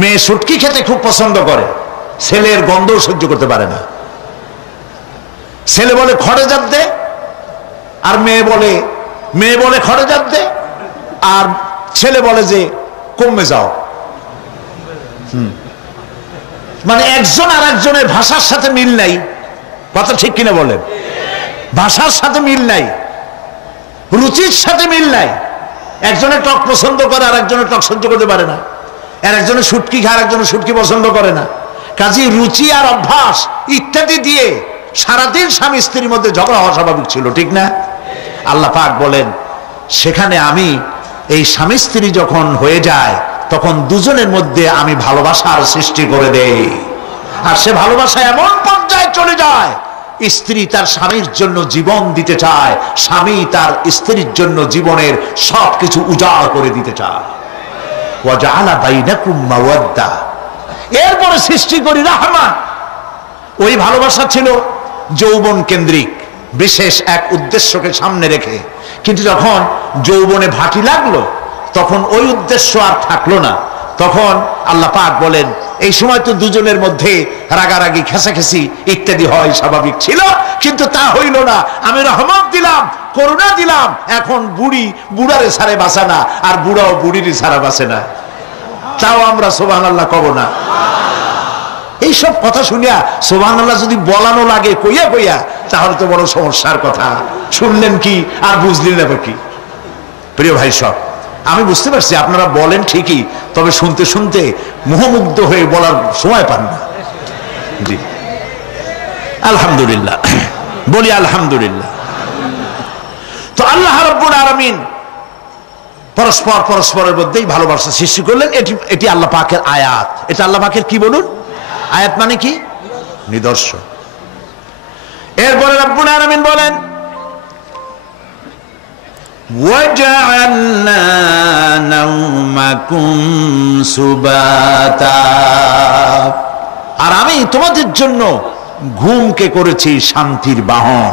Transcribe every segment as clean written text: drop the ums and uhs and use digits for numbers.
মেয়ে শুটকি খেতে খুব পছন্দ করে, ছেলের গন্ধ সহ্য করতে পারে না। ছেলে বলে খড়ে জাত দে, আর মেয়ে বলে খড়ে জাত দে, আর ছেলে বলে যে কমে যাও। মানে একজন আর একজনের ভাষার সাথে মিল নাই। কথা ঠিক কিনা বলেন? ভাষার সাথে মিল নাই, রুচির সাথে মিল নাই। একজনের টক পছন্দ করে আর একজনের টক সহ্য করতে পারে না, আর একজনের শুটকি খায় আর একজনের শুটকি পছন্দ করে না। কাজেই রুচি আর অভ্যাস ইত্যাদি দিয়ে সারাদিন স্বামী স্ত্রীর মধ্যে ঝগড়া হওয়া স্বাভাবিক ছিল, ঠিক না? আল্লাহ পাক বলেন সেখানে আমি এই স্বামী স্ত্রী যখন হয়ে যায় তখন দুজনের মধ্যে আমি ভালোবাসার সৃষ্টি করে দেই। আর সে ভালোবাসা এমন পর্যায়ে চলে যায়, স্ত্রী তার স্বামীর জন্য জীবন দিতে চায়, স্বামী তার স্ত্রীর জন্য জীবনের সবকিছু উজাড় করে দিতে চায়। ওয়াজআলা বাইনাকুম মাওয়াদ্দা, এরপরে সৃষ্টি করি রাহমা। ওই ভালোবাসা ছিল যৌবন কেন্দ্রিক, বিশেষ এক উদ্দেশ্যকে সামনে রেখে। কিন্তু যখন যৌবনে ভাটি লাগলো তখন ওই উদ্দেশ্য আর থাকলো না। তখন আল্লাহ পাক বলেন এই সময় তো দুজনের মধ্যে রাগারাগি খেসাখেসি ইত্যাদি হয়, স্বাভাবিক ছিল, কিন্তু তা হইল না। আমি রহমত দিলাম, করুণা দিলাম। এখন বুড়ারে ছাড়ে বাঁচে না, আর বুড়াও বুড়ির ছাড়া বাঁচে না। তাও আমরা সুবহানাল্লাহ কব না? এইসব কথা শুনিয়া সুবহানাল্লাহ যদি বলানো লাগে কইয়া কইয়া, তাহলে তো বড় সমস্যার কথা। শুনলেন কি আর বুঝলেন না কি? প্রিয় ভাই সব, আমি বুঝতে পারছি আপনারা বলেন ঠিকই, তবে শুনতে শুনতে মোহমুগ্ধ হয়ে বলার সময় পান না। জি আলহামদুলিল্লাহ, বলি আলহামদুলিল্লাহ। তো আল্লাহ রাব্বুল আলামিন পরস্পরের মধ্যেই ভালোবাসা সৃষ্টি করলেন। এটি আল্লাহ পাকের আয়াত। এটা আল্লাহ পাকের কি বলুন? আয়াত মানে কি? নিদর্শন। এরপরে রাব্বুল আলামিন বলেন ওয়াজআলনা নাওমাকুম সুবাতা, আর আমি তোমাদের জন্য ঘুমকে করেছি শান্তির বাহন।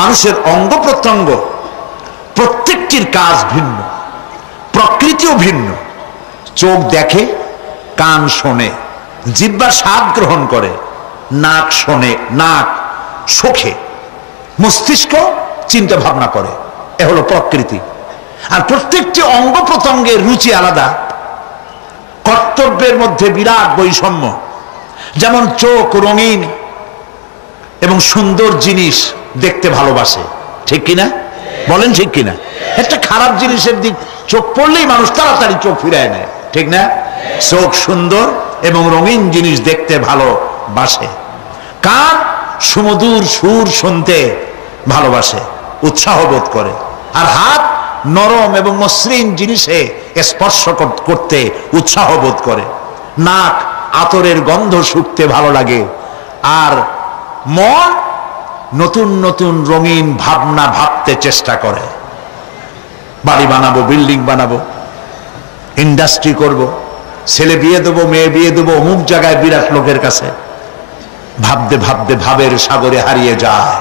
মানুষের অঙ্গ প্রত্যঙ্গ প্রত্যেকটির কাজ ভিন্ন, প্রকৃতিও ভিন্ন। চোখ দেখে, কান শোনে, জিহ্বা স্বাদ গ্রহণ করে, নাক শোনে, নাক শোখে, মস্তিষ্ক চিন্তা ভাবনা করে। এ হলো প্রকৃতি। আর প্রত্যেকটি অঙ্গ প্রত্যঙ্গের রুচি আলাদা, কর্তব্যের মধ্যে বিরাট বৈষম্য। যেমন চোখ রঙিন এবং সুন্দর জিনিস দেখতে ভালোবাসে, ঠিক কিনা বলেন? ঠিক কিনা? একটা খারাপ জিনিসের দিক চোখ পড়লেই মানুষ তাড়াতাড়ি চোখ ফিরায় নেয়, ঠিক না? চোখ সুন্দর এবং রঙিন জিনিস দেখতে ভালোবাসে। কান সুমধুর সুর শুনতে ভালোবাসে, উৎসাহ বোধ করে। আর হাত নরম এবং মসৃণ জিনিসে স্পর্শ করতে উৎসাহ বোধ করে। নাক আতরের গন্ধ শুঁকতে ভালো লাগে। আর মন নতুন নতুন রঙিন ভাবনা ভাবতে চেষ্টা করে। বাড়ি বানাবো, বিল্ডিং বানাবো, ইন্ডাস্ট্রি করব, ছেলে বিয়ে দেবো, মেয়ে বিয়ে দেবো অমুক জায়গায় বিরাট লোকের কাছে। ভাবতে ভাবতে ভাবের সাগরে হারিয়ে যায়।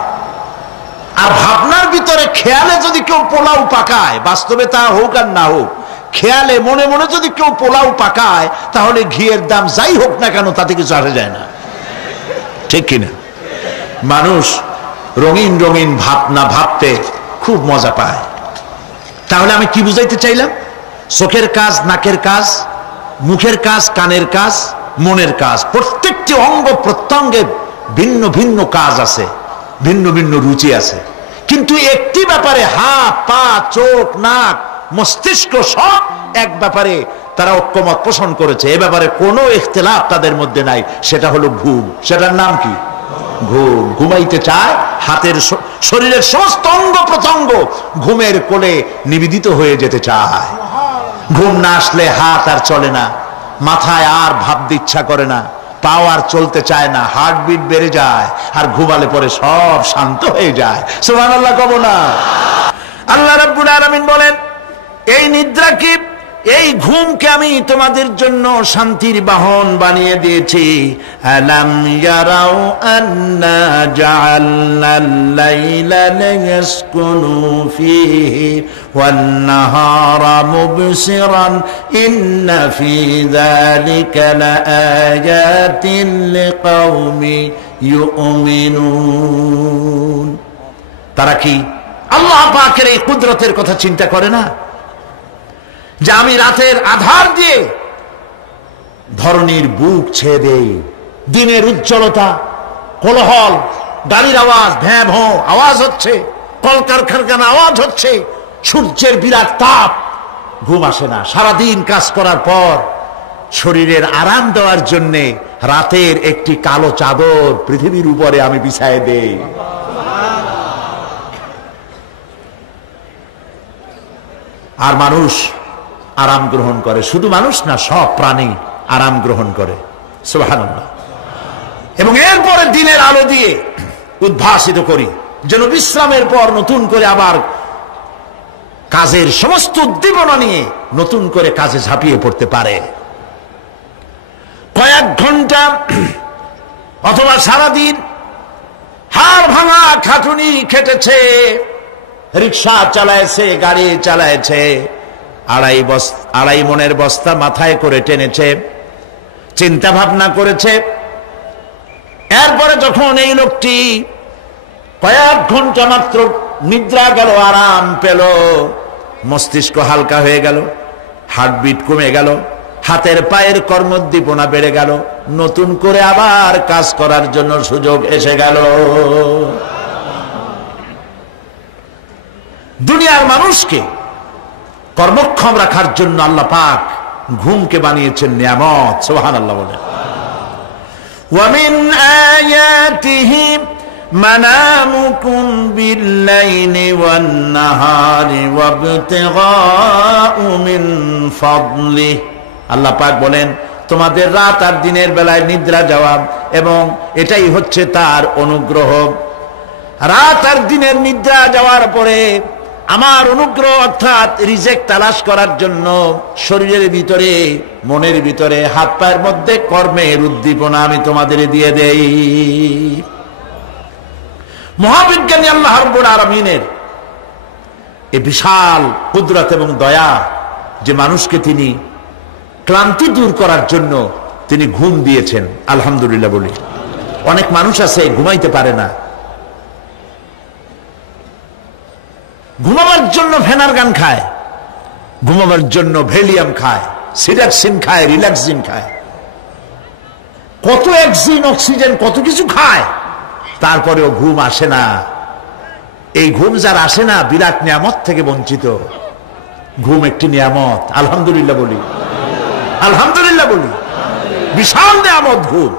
আর ভাবনার ভিতরে খেয়ালে যদি কেউ পোলাও পাকায়, বাস্তবে তা হোক আর না হোক, খেয়ালে মনে মনে যদি কেউ পোলাও পাকায়, তাহলে ঘিয়ের দাম যাই হোক না কেন তাতে কিছু আসে যায় না, ঠিক কিনা? মানুষ রঙিন রঙিন ভাবনা ভাবতে খুব মজা পায়। তাহলে আমি কি বুঝাইতে চাইলাম? চোখের কাজ, নাকের কাজ, মুখের কাজ, কানের কাজ, মনের কাজ, প্রত্যেকটি অঙ্গ প্রত্যঙ্গের ভিন্ন ভিন্ন কাজ আছে, ভিন্ন ভিন্ন রুচি আছে। কিন্তু একটি ব্যাপারে হাত, পা, চোখ, নাক, মস্তিষ্ক সব এক ব্যাপারে তারা ঐক্যমত পোষণ করেছে। এ ব্যাপারে কোনো ইখতিলাফ তাদের মধ্যে নাই, সেটা হলো ঘুম। সেটার নাম কি? ঘুম। ঘুমাইতে চায়, হাতের শরীরের সমস্ত অঙ্গ প্রত্যঙ্গ ঘুমের কোলে নিবেদিত হয়ে যেতে চায়। ঘুম না আসলে হাত আর চলে না, মাথায় আর ভাবতে ইচ্ছা করে না, পাও আর চলতে চায় না, হার্টবিট বেড়ে যায়, আর ঘুমালে পরে সব শান্ত হয়ে যায়। সুবহানাল্লাহ কব না? আল্লাহ রাব্বুল আলামিন বলেন এই নিদ্রা কি, এই ঘুমকে আমি তোমাদের জন্য শান্তির বাহন বানিয়ে দিয়েছি। আলাম ইয়ারাউ আন্না জাআলনাল লাইলা লিয়াসকুনু ফীহি ওয়ান নাহারা মুবসিরান ইন্না ফী যালিকা লাআয়াতিন লিকাওমি ইউমিনুন। তারা কি আল্লাহ পাকের এই কুদরতের কথা চিন্তা করে না, যে আমি রাতের আধার দিয়ে ধরনীর বুক ছেয়ে দেই, দিনের উজ্জ্বলতা, কোলাহল, গাড়ির আওয়াজ, ভ্যাঁ ভোঁ আওয়াজ হচ্ছে, কলকারখানা আওয়াজ হচ্ছে, সূর্যের বিরাট তাপ, ঘুম আসে না। সারাদিন কাজ করার পর শরীরের আরাম দেওয়ার জন্যে রাতের একটি কালো চাদর পৃথিবীর উপরে আমি বিছায়ে দেই। আর মানুষ আরাম গ্রহণ করে, শুধু মানুষ না, সব প্রাণী আরাম গ্রহণ করে। সুবহানাল্লাহ। এবং এরপরে দিনের আলো দিয়ে উদ্ভাসিত করি, যেন বিশ্রামের পর নতুন করে আবার কাজের সমস্ত উদ্দীপনা নিয়ে নতুন করে কাজে ঝাঁপিয়ে পড়তে পারে। কয়েক ঘন্টা অথবা সারাদিন হাড় ভাঙা খাটুনি খেটেছে, রিক্সা চালাইছে, গাড়ি চালাইছে, আড়াই মনের বস্তা মাথায় করে টেনেছে, চিন্তা ভাবনা করেছে। এরপরে যখন এই লোকটি কয়েক ঘন্টা মাত্র নিদ্রা গেল, আরাম পেল, মস্তিষ্ক হালকা হয়ে গেল, হার্টবিট কমে গেল, হাতের পায়ের কর্মোদ্দীপনা বেড়ে গেল, নতুন করে আবার কাজ করার জন্য সুযোগ এসে গেল। দুনিয়ার মানুষকে কর্মক্ষম রাখার জন্য আল্লাহ পাক ঘুমকে বানিয়েছেন নিয়ামত। সুবহানাল্লাহ বলেন। ওয়া মিন আয়াতিহি মানামুকুম বিল-লাইলি ওয়ান-নাহারি ওয়াবতিগাউ মিন ফাদলিহি। আল্লাহ পাক বলেন, তোমাদের রাত আর দিনের বেলায় নিদ্রা যাওয়া, এবং এটাই হচ্ছে তার অনুগ্রহ। রাত আর দিনের নিদ্রা যাওয়ার পরে আমার অনুগ্রহ অর্থাৎ রিজেক তালাশ করার জন্য শরীরের ভিতরে, মনের ভিতরে, হাত পায়ের মধ্যে কর্মের উদ্দীপনা আমি তোমাদের দিয়ে দেই। মহাবিজ্ঞানী আল্লাহ রাব্বুল আলামিনের এই বিশাল কুদরত এবং দয়া, যে মানুষকে তিনি ক্লান্তি দূর করার জন্য তিনি ঘুম দিয়েছেন, আলহামদুলিল্লাহ বলি। অনেক মানুষ আছে ঘুমাইতে পারে না, ঘুমাবার জন্য ফেনার গান খায়, ঘুমাবার জন্য ভ্যালিয়াম খায়, সিডাক্সিন খায়, রিল্যাক্সিন খায়, কত অক্সিজেন, অক্সিজেন, কত কিছু খায়, তারপরেও ঘুম আসে না। এই ঘুম যার আসে না, বিরাট নিয়ামত থেকে বঞ্চিত। ঘুম একটি নিয়ামত, আলহামদুলিল্লাহ বলি, আলহামদুলিল্লাহ বলি। বিশাল নিয়ামত ঘুম।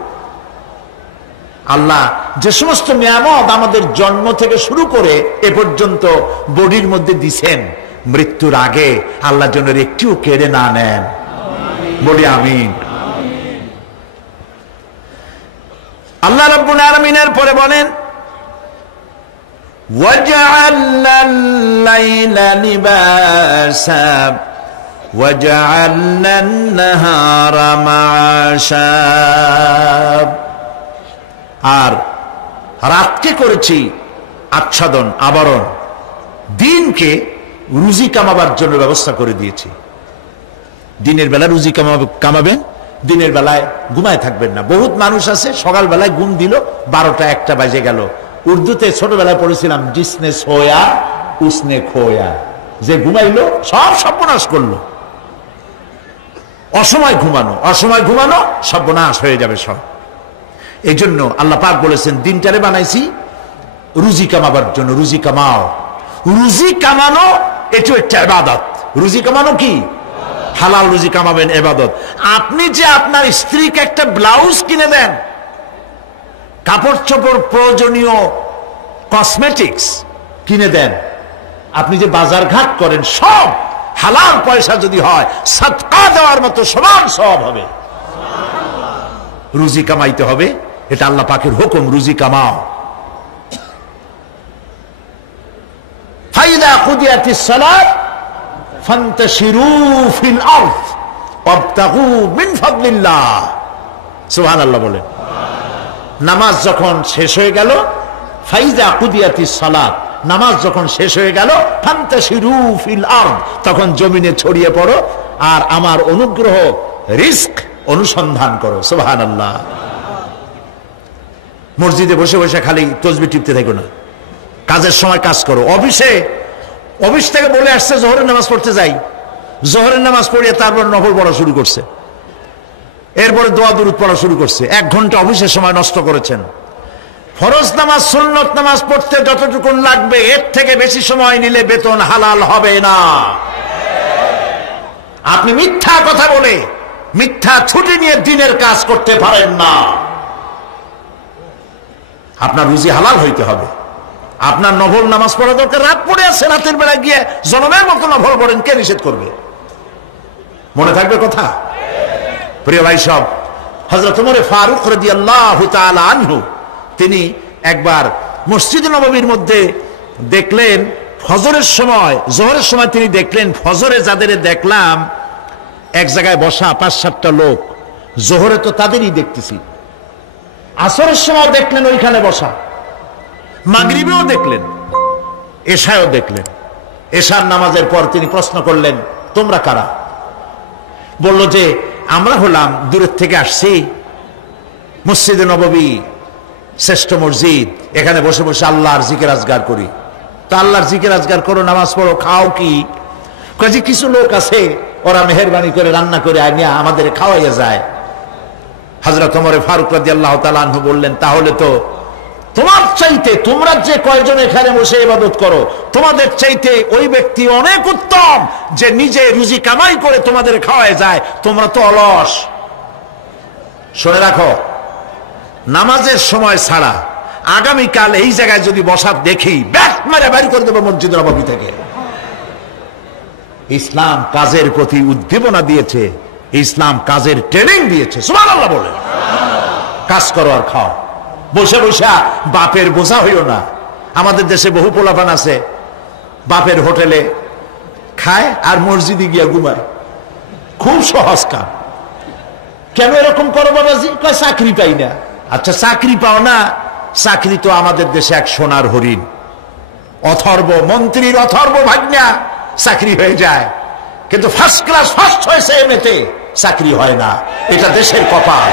আল্লাহ যে সমস্ত নিয়ামত আমাদের জন্ম থেকে শুরু করে এ পর্যন্ত বডির মধ্যে দিছেন, মৃত্যুর আগে আল্লাহ যেন একটিও কেড়ে না নেন, বলি আমিন। আল্লাহ রাব্বুল আলামিনের পরে বলেন, ওয়াজআলনাল লাইলা লিবাসা ওয়াজআলনান নাহারা মাআশা। আর রাতকে করেছি আচ্ছাদন, আবরণ, দিনকে রুজি কামাবার জন্য ব্যবস্থা করে দিয়েছি। দিনের বেলা রুজি কামাবেন, দিনের বেলায় ঘুমায় থাকবেন না। বহুত মানুষ আছে সকালবেলায় ঘুম দিল, 12টা 1টা বাজে গেল। উর্দুতে ছোটবেলায় পড়েছিলাম, জিসনে সোয়া উসনে খোয়া, যে ঘুমাইলো সব সর্বনাশ করলো। অসময় ঘুমানো, অসময় ঘুমানো সর্বনাশ হয়ে যাবে সব। এই জন্য আল্লাহ পাক বলেছেন, দিনটারে বানাইছি রুজি কামাবার জন্য। রুজি কামাও, রুজি কামানো এটাও একটা ইবাদত। রুজি কামানো কি? হালাল রুজি কামাবেন, ইবাদত। আপনি যে আপনার স্ত্রীকে একটা ব্লাউজ কিনে দেন, কাপড় চোপড়, প্রয়োজনীয় কসমেটিক্স কিনে দেন, আপনি যে বাজার ঘাট করেন, সব হালাল পয়সা যদি হয়, সাদকা দেওয়ার মতো সমান সওয়াব হবে। রুজি কামাইতে হবে, এটা আল্লাহ পাকের হুকুম, রুজি কামাও। ফাইদা কুদিয়াতিস সালাত ফান্তাশিরু ফিল আরদ ওয়াবতাগু মিন ফাদলিল্লাহ। সুবহানাল্লাহ বলেন। নামাজ যখন শেষ হয়ে গেল, ফাইজা কুদিয়াতিস সালাত, নামাজ যখন শেষ হয়ে গেল, ফান্তাশিরু ফিল আরদ, তখন জমিনে ছড়িয়ে পড়ো আর আমার অনুগ্রহ রিস্ক অনুসন্ধান করো। সুবহানাল্লাহ। মসজিদে বসে বসে খালি তাসবিহ টিপতে থাকো না, কাজের সময় কাজ করো। অফিস থেকে বলে আসছে জোহরের নামাজ পড়তে যাই, জোহরের নামাজ পড়িয়ে তারপর নফল পড়া শুরু করছে, এরপরে দোয়া দুরূদ পড়া শুরু করছে। 1 ঘন্টা অফিসের সময় নষ্ট করেছেন। ফরজ নামাজ সুন্নত নামাজ পড়তে যতটুকু লাগবে এর থেকে বেশি সময় নিলে বেতন হালাল হবে না। আপনি মিথ্যা কথা বলে মিথ্যা ছুটি নিয়ে দিনের কাজ করতে পারেন না। আপনার রুজি হালাল হইতে হবে। আপনার নফল নামাজ পড়া দরকার, রাত পড়ে আছে, রাতের বেলা গিয়ে জনমের মতো নফল পড়েন, কে নিষেধ করবে? মনে থাকবে কথা? প্রিয় ভাই সব, হযরত ওমর ফারুক রাদিয়াল্লাহু তাআলা আনহু তিনি একবার মসজিদে নববীর মধ্যে দেখলেন ফজরের সময়, জোহরের সময় তিনি দেখলেন ফজরে যাদের দেখলাম এক জায়গায় বসা 5-7টা লোক, জোহরে তো তাদেরই দেখতেছি, আসরের সময় দেখলেন ওইখানে বসা, মাগরিবেও দেখলেন, এশায়ও দেখলেন। এশার নামাজের পর তিনি প্রশ্ন করলেন, তোমরা কারা? বলল যে আমরা হলাম দূরের থেকে আসছি, মসজিদে নববী শ্রেষ্ঠ মসজিদ, এখানে বসে বসে আল্লাহর জিকির আজগার করি। তো আল্লাহর জিকির আজগার করো, নামাজ পড়ো, খাও কি? কাজে কিছু লোক আছে ওরা মেহেরবানি করে রান্না করে আনিয়া আমাদের খাওয়াইয়া যায়। হযরত ওমর ফারুক রাদিয়াল্লাহু তাআলা আনহু বললেন, তাহলে তো তোমার চাইতে, তোমরা যে কয়জন এখানে বসে ইবাদত করো, তোমাদের চাইতে ওই ব্যক্তি অনেক উত্তম যে নিজে রুজি কামাই করে তোমাদের খাওয়ায় যায়, তোমরা তো অলস। শুনে রাখো, নামাজের সময় ছাড়া আগামীকাল এই জায়গায় যদি বসা দেখি, ব্যাট মেরে বের করে দেবো মসজিদ নববী থেকে। ইসলাম কাজের প্রতি উদ্দীপনা দিয়েছে, ইসলাম কাজের ট্রেনিং দিয়েছে। সুবহানাল্লাহ বলে। কাজ করো আর খাও, বসে বসে বাপের বোঝা হইও না। আমাদের দেশে বহু পোলাপান আছে বাপের হোটেলে খায় আর মসজিদে গিয়া ঘুমায়, খুব সহজ কাম। কেন এরকম করো বাবাজি? কয় চাকরি পাই না। আচ্ছা চাকরি পাও না, চাকরি তো আমাদের দেশে এক সোনার হরিণ, অথর্ব মন্ত্রীর অথর্ব ভাগ্না চাকরি হয়ে যায়, কিন্তু ফার্স্ট ক্লাস ফার্স্ট হয়েছে এমনিতে চাকরি হয় না। এটা দেশের কপাল,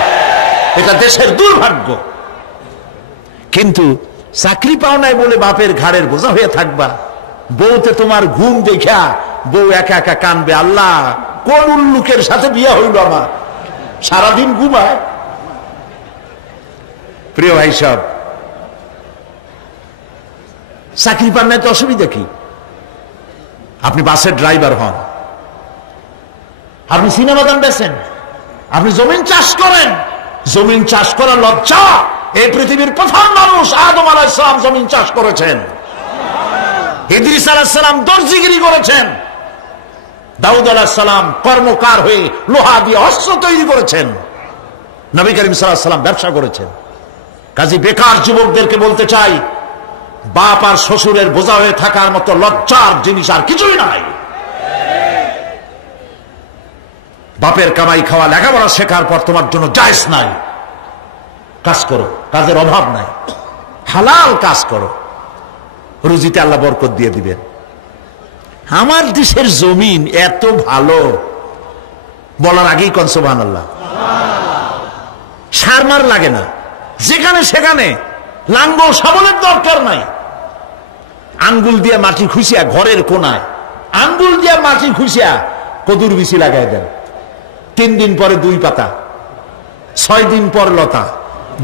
এটা দেশের দুর্ভাগ্য। কিন্তু চাকরি পাও নাই বলে বাপের ঘাড়ের বোঝা হয়ে থাকবা। বউতে তোমার ঘুম দেখা বউ একা একা কানবে, আল্লাহ কোন উল্লুকের সাথে বিয়া হইল আমার, সারাদিন ঘুমায়। প্রিয় ভাই সব, চাকরি পান নাই তো অসুবিধা কি? আপনি বাসের ড্রাইভার হন, আপনি সিনেমা দান বেছেন, আপনি জমিন চাষ করেন, জমিন চাষ করা লজ্জা। এই পৃথিবীর প্রথম মানুষ আদম আলাইহিস সালাম জমিন চাষ করেছেন, ইদ্রিস আলাইহিস সালাম দর্জিগিরি করেছেন, দাউদ আলাইহিস সালাম কর্মকার হয়ে লোহা দিয়ে অস্ত্র তৈরি করেছেন, নবী করিম সাল্লাল্লাহু আলাইহি ওয়াসাল্লাম ব্যবসা করেছেন। কাজী বেকার যুবকদেরকে বলতে চাই, বাপ আর শ্বশুরের বোঝা হয়ে থাকার মতো লজ্জার জিনিস আর কিছুই নাই। বাপের কামাই খাওয়া লেখাপড়া শেখার পর তোমার জন্য জায়েজ নাই। কাজ করো, কাজের অভাব নাই, হালাল কাজ করো, রুজিতে আল্লাহ বরকত দিয়ে দিবেন। আমার দেশের জমিন এত ভালো, বলার আগেই কোন সুবহানাল্লাহ। সারমার লাগে না, যেখানে সেখানে লাঙ্গল শাবলের দরকার নাই। আঙ্গুল দিয়ে মাটি খুঁজিয়া ঘরের কোনায় আঙ্গুল দিয়ে মাটি খুঁজিয়া কদুর বিচি লাগাই দেন। 3 দিন পরে 2 পাতা, 6 দিন পর লতা,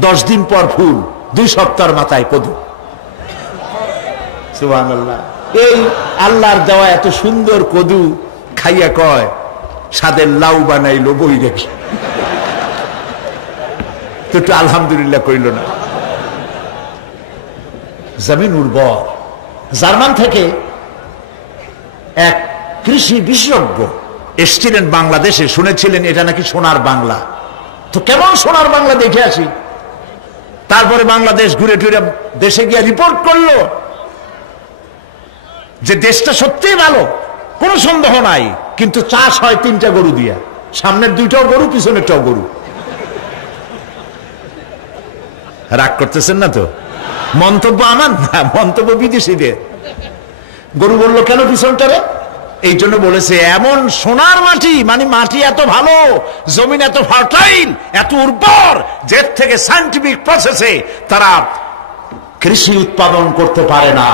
10 দিন পর ফুল, 2 সপ্তাহের মাথায় কদু। সুবহানাল্লাহ। এই আল্লাহর দেওয়া এত সুন্দর কদু খাইয়া কয় সাদের লাউ বানাইলো বই রেখে, তো একটু আলহামদুলিল্লাহ কইল না। জমিন উর্বর। জার্মান থেকে এক কৃষি বিশেষজ্ঞ এসছিলেন বাংলাদেশে, শুনেছিলেন এটা নাকি সোনার বাংলা। তো কেমন সোনার বাংলা দেখে আসি। তারপরে বাংলাদেশ ঘুরে টুরে দেশে গিয়ে রিপোর্ট করলো যে দেশটা সত্যিই ভালো, কোনো সন্দেহ নাই, কিন্তু চাষ হয় 3টা গরু দিয়া, সামনের 2টাও গরু, পিছনেরটাও গরু। রাগ করতেছেন না তো? মন্তব্য আমার না, মন্তব্য বিদেশিদের। গরু বললো কেন পিছনটারে? এই জন্য বলেছে এমন সোনার মাটি, মানে মাটি এত ভালো, জমিন এত ফার্টাইল, এত উর্বর, যে থেকে সায়েন্টিফিক প্রসেসে তারা কৃষি উৎপাদন করতে পারে না।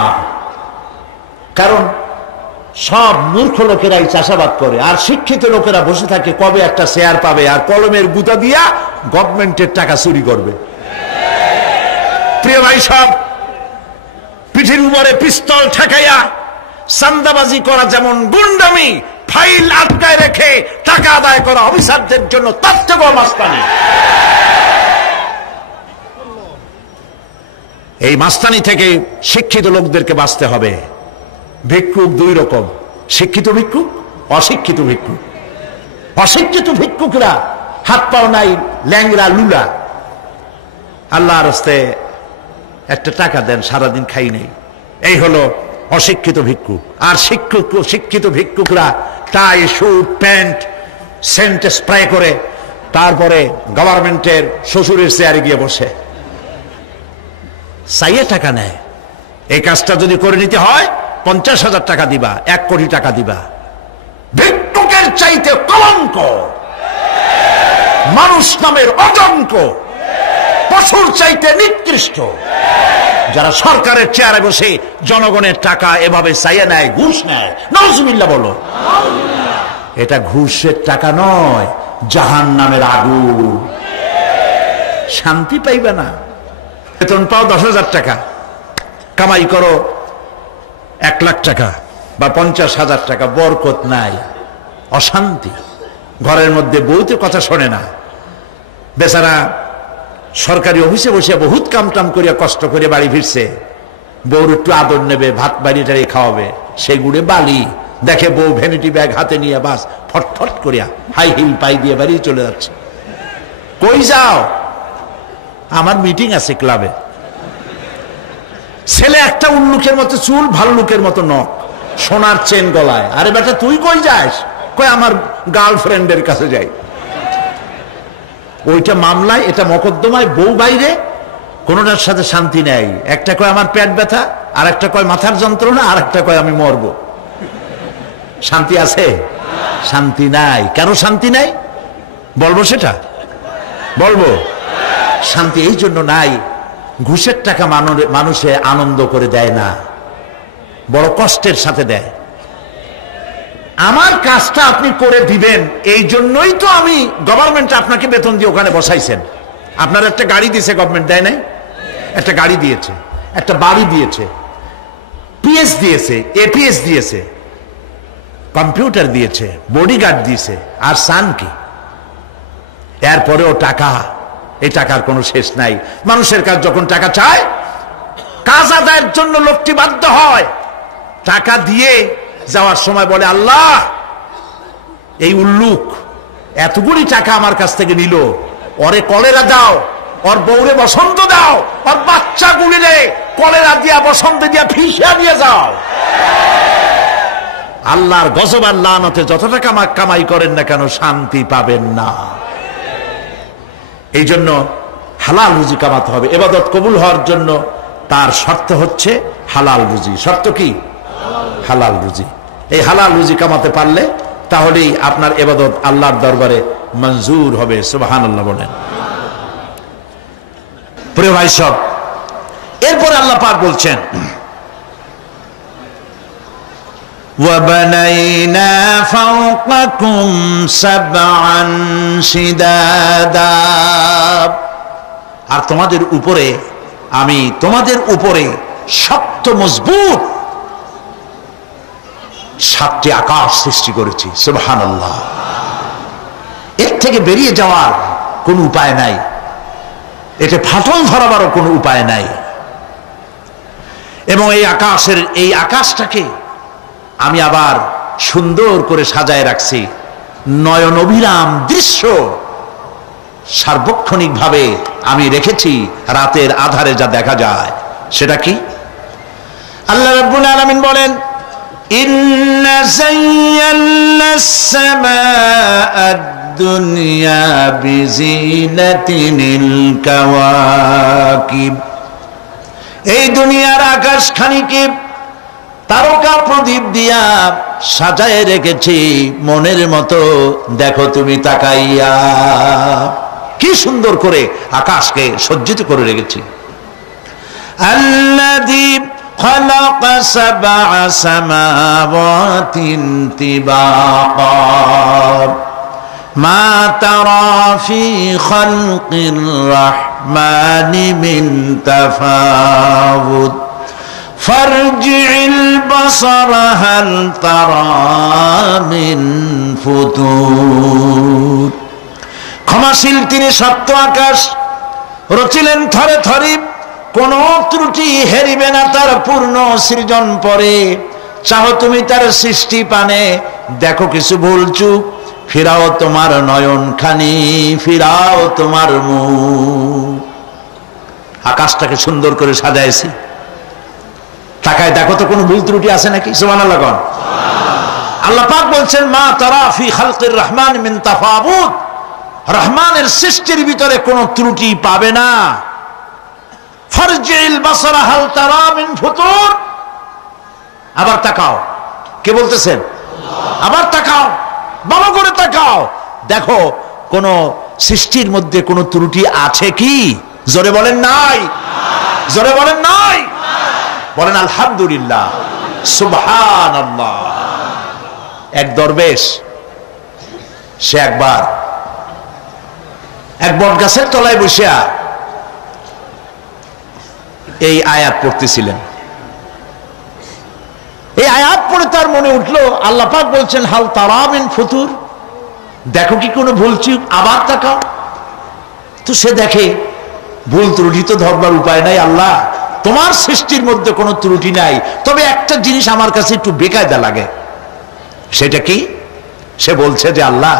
কারণ সব মূর্খ লোকেরাই চাষাবাদ করে, আর শিক্ষিত লোকেরা বসে থাকে কবে একটা শেয়ার পাবে, আর কলমের গুতা দিয়া গভর্নমেন্টের টাকা চুরি করবে। প্রিয় ভাই সব, পিঠের উপরে পিস্তল ঠেকাইয়া চাঁদাবাজি করা যেমন গুন্ডামি, ফাইল আটকায় রেখে টাকা আদায় করা অফিসারদের জন্য তার থেকেও মাস্তানি। এই মাস্তানি থেকে শিক্ষিত লোকদেরকে বাঁচতে হবে। ভিক্ষুক 2 রকম, শিক্ষিত ভিক্ষুক, অশিক্ষিত ভিক্ষুক। অশিক্ষিত ভিক্ষুকরা হাত পাও নাই, ল্যাংরা লুলা, আল্লাহর রাস্তে একটা টাকা দেন, সারাদিন খাই নেই, এই হলো অশিক্ষিত ভিক্ষুক। আর শিক্ষিত ভিক্ষুকরা টাই, স্যুট, প্যান্ট, সেন্ট স্প্রে করে তারপরে গভর্নমেন্টের শ্বশুরের চেয়ারে গিয়ে বসে চাইয়ে টাকা নেয়। এই কাজটা যদি করে নিতে হয় 50,000 টাকা দিবা, 1 কোটি টাকা দিবা। ভিক্ষুকের চাইতে কলঙ্ক, মানুষ নামের অজঙ্ক, পশুর চাইতে নিকৃষ্ট যারা সরকারের চেয়ারে বসে জনগণের টাকা এভাবে চাইয়ে নেয়, ঘুষ নেয়। নাউজুবিল্লাহ বলো। এটা ঘুষের টাকা নয়, জাহান্নামের আগুন। শান্তি পাইবে না। বেতন পাও 10,000 টাকা, কামাই করো 1 লাখ টাকা বা 50,000 টাকা, বরকত নাই, অশান্তি। ঘরের মধ্যে বউতে কথা শোনে না, বেচারা সরকারি অফিসে বসে বহুত কামটাম করিয়া কষ্ট করে বাড়ি ফিরছে, বউর একটু আদর নেবে, ভাত বাড়িটারে খাওয়াবে, সেগুড়ে বালি দেখে বউ ভ্যানিটি ব্যাগ হাতে নিয়ে বাস ফটফট করিয়া হাই হিল পাই দিয়ে বাড়ি চলে যাচ্ছে। কই যাও? আমার মিটিং আছে ক্লাবে। ছেলে একটা উল্লুকের মতো চুল, ভাল্লুকের মতো নখ, সোনার চেন গলায়। আরে বেটা তুই কই যাস? কই আমার গার্লফ্রেন্ডের কাছে যাই। ওইটা মামলায়, এটা মকদ্দমায়, বউ বাইরে, কোনটার সাথে শান্তি নেই। একটা কয় আমার পেট ব্যথা, আর একটা কয় মাথার যন্ত্রণা, আর একটা কয় আমি মরব। শান্তি আছে? শান্তি নাই। কেন শান্তি নাই বলবো? সেটা বলবো। শান্তি এই জন্য নাই, ঘুষের টাকা মানুষে আনন্দ করে দেয় না, বড় কষ্টের সাথে দেয়। আমার কাজটা আপনি করে দিবেন, এই জন্যই তো আমি গভর্নমেন্ট আপনাকে বেতন দিয়ে ওখানে বসাইছেন। আপনার একটা গাড়ি দিয়েছে গভর্নমেন্ট, দেয় নাই? একটা গাড়ি দিয়েছে, একটা বাড়ি দিয়েছে, পিএস দিয়েছে, এপিএস দিয়েছে, কম্পিউটার দিয়েছে, বডিগার্ড দিয়েছে, আর সান কি? এরপরেও টাকা, এই টাকার কোনো শেষ নাই। মানুষের কাছে যখন টাকা চায়, কাজ আদায়ের জন্য লোকটি বাধ্য হয়, টাকা দিয়ে যাওয়ার সময় বলে, আল্লাহ এই উল্লুক এতগুলি টাকা আমার কাছ থেকে নিল, ওরে কলেরা দাও, ওর বউরে বসন্ত দাও, ওর বাচ্চাগুলিরে কলেরা দিয়া বসন্ত দিয়া ফিসিয়া দিয়ে যাও। আল্লাহর গজব আর লানতে যত টাকা কামাই করেন না কেন, শান্তি পাবেন না। এই জন্য হালাল রুজি কামাতে হবে। ইবাদত কবুল হওয়ার জন্য তার শর্ত হচ্ছে হালাল রুজি। শর্ত কি? হালাল রুজি। এই হালাল রুজি কামাতে পারলে তাহলেই আপনার ইবাদত আল্লাহর দরবারে মঞ্জুর হবে। সুবহানাল্লাহ বলেন। প্রিয় ভাই সব, এরপরে আল্লাহ পাক বলছেন, وَبَنَيْنَا فَوْقَكُمْ سَبْعًا شِدَادًا, আর তোমাদের উপরে আমি তোমাদের উপরে শক্ত মজবুত 7টি আকাশ সৃষ্টি করেছি। সুবহানাল্লাহ। এর থেকে বেরিয়ে যাওয়ার কোনো উপায় নাই, এতে ফাটল ধরাবারও কোনো উপায় নাই। এবং এই আকাশটাকে আমি আবার সুন্দর করে সাজায় রাখছি। নয়ন অভিরাম দৃশ্য সার্বক্ষণিক ভাবে আমি রেখেছি, রাতের আধারে যা দেখা যায়। সেটা কি? আল্লাহ রাব্বুল আলামিন বলেন, ইন্না যায়্যানাস সামাআদ দুনিয়া বিজিনাতিল কাওয়াকিব, এই দুনিয়ার আকাশ খানিকে তারকা প্রদীপ দিয়া সাজায় রেখেছি মনের মতো, দেখো তুমি তাকাইয়া কি সুন্দর করে আকাশকে সজ্জিত করে রেখেছি। আল্লাযী খালাকা সাবআ সামাওয়াতিন তিবাকা মা তারা ফি খালকির রাহমানি মিন তাফাউত ফারজি'ল বাসারা হাল তারা মিন ফুতুর। ক্ষমাশীল তিনি, সপ্ত আকাশ রচিলেন থরে থরে, কোন ত্রুটি হেরিবে না তার পূর্ণ সৃজন পরে। চাহো তুমি তার সৃষ্টি পানে, দেখো কিছু ভুল চুক, ফিরাও তোমার নয়ন খানি, ফিরাও তোমার মুখ। আকাশটাকে সুন্দর করে সাজাইছি, তাকায় দেখো তো কোনো ভুল ত্রুটি আছে নাকি? সুবহানাল্লাহ। আল্লাহ পাক বলছেন মা তারা ফি খালকির রহমান মিন তাফাউত, রহমানের সৃষ্টির ভিতরে কোনো ত্রুটি পাবে না। ফারজিল বাসারা হাল তারা মিন ফুতুর, আবার তাকাও। কে বলতেছেন? আবার তাকাও, ভালো করে তাকাও, দেখো কোন সৃষ্টির মধ্যে কোনো ত্রুটি আছে কি? জোরে বলেন নাই, জোরে বলেন নাই, বলেন আলহামদুলিল্লাহ, সুবহানাল্লাহ। এক দরবেশ, সে একবার এক বট গাছের তলায় বসিয়া এই আয়াত পড়তেছিলেন। এই আয়াত পড়ে তার মনে উঠলো আল্লাহ পাক বলছেন হাল তারা মিন ফুতুর, দেখো কি কোনো ভুল চুক, আবার তাকাও। তো সে দেখে ভুল ত্রুটি তো ধরবার উপায় নাই, আল্লাহ তোমার সৃষ্টির মধ্যে কোনো ত্রুটি নাই, তবে একটা জিনিস আমার কাছে একটু বেকায়দা লাগে। সেটা কি? সে বলছে যে আল্লাহ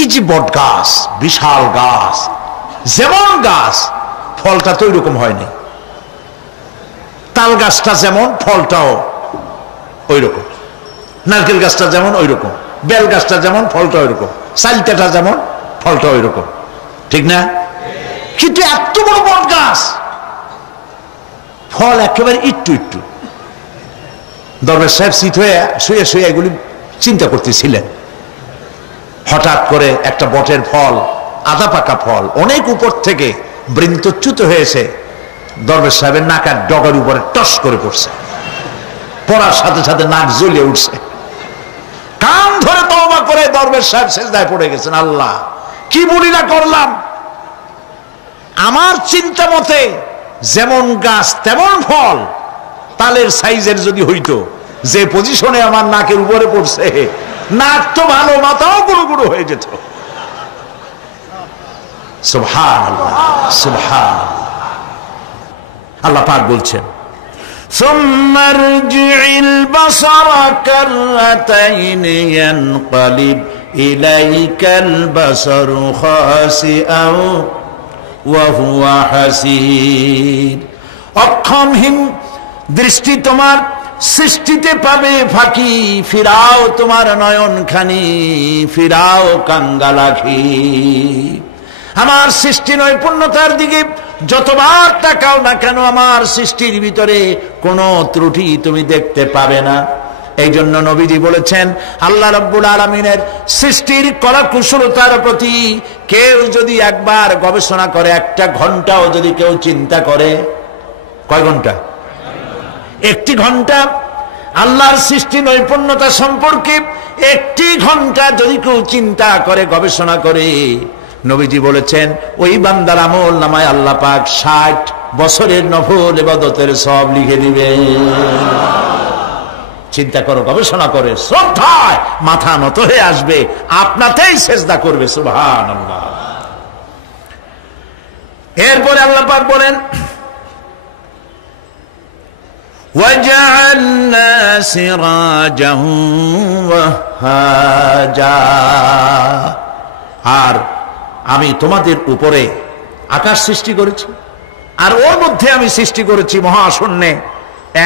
এই যে বট গাছ, বিশাল গাছ, যেমন গাছ ফলটা তো ওইরকম হয়নি, তাল গাছটা যেমন ফলটাও ওই রকম, নারকেল গাছটা যেমন ওই রকম, বেল গাছটা যেমন ফলটা ওই রকম, চালতাটা যেমন ফলটা ওই রকম, ঠিক না? কিন্তু এত বড় বট গাছ, ফল একেবারে একটু একটু। দরবেশ সাহেব শীত হয়ে শুয়ে শুয়ে এগুলি চিন্তা করতেছিলেন। হঠাৎ করে একটা বটের ফল, আধা পাকা ফল, অনেক উপর থেকে বৃন্তচ্যুত হয়েছে দরবেশ সাহেবের নাকার ডগার উপরে টস করে পড়ছে। পড়ার সাথে সাথে নাক জ্বলিয়ে উঠছে। কান ধরে তওবা করে দরবেশ সাহেব সিজদায় পড়ে গেছেন, আল্লাহ কি বলিনা করলাম, আমার চিন্তা মতে যেমন গাছ তেমন ফল, তালের সাইজের যদি হইতো, যে পজিশনে আমার নাকের উপরে পড়ছে, নাক তো ভালো, মাথাও গুঁড়ো গুঁড়ো হয়ে যেত। সুবহানাল্লাহ, সুবহানাল্লাহ। আল্লাহ পাক বলছেন ثم ارجع البصر كرتين ينقلب إليك البصر خاسئا وهو حسير। অক্ষমহীন দৃষ্টি তোমার সৃষ্টিতে পাবে ফাঁকি, ফিরাও তোমার নয়ন খানি, ফিরাও কাঙ্গালাখি। আমার সৃষ্টি নৈপুণ্যতার দিকে যতবার তাকাও না কেন, আমার সৃষ্টির ভিতরে কোনো ত্রুটি তুমি দেখতে পাবে না। এই জন্য নবীজি বলেছেন আল্লাহ রাব্বুল আলামিনের সৃষ্টির কলা কুশলতার প্রতি কেউ যদি একবার গবেষণা করে, একটা ঘন্টাও যদি কেউ চিন্তা করে, কয় ঘন্টা? একটি ঘন্টা আল্লাহর সৃষ্টি নৈপুণ্যতা সম্পর্কে একটি ঘন্টা যদি কেউ চিন্তা করে, গবেষণা করে, নবীজি বলেছেন ওই বান্দার আমল নামায় আল্লাহ পাক 60 বছরের নফল ইবাদতের সওয়াব লিখে দিবে। চিন্তা করো, গবেষণা করে, শ্রদ্ধায় মাথা নত হয়ে আসবে, আপনাতেই সেজদা করবে। সুবহানাল্লাহ। এরপরে আল্লাহ পাক বলেন وَجَعَلْنَا سِرَاجًا وَهَّاجًا, আর আমি তোমাদের উপরে আকাশ সৃষ্টি করেছি, আর ওর মধ্যে আমি সৃষ্টি করেছি মহাশূন্যে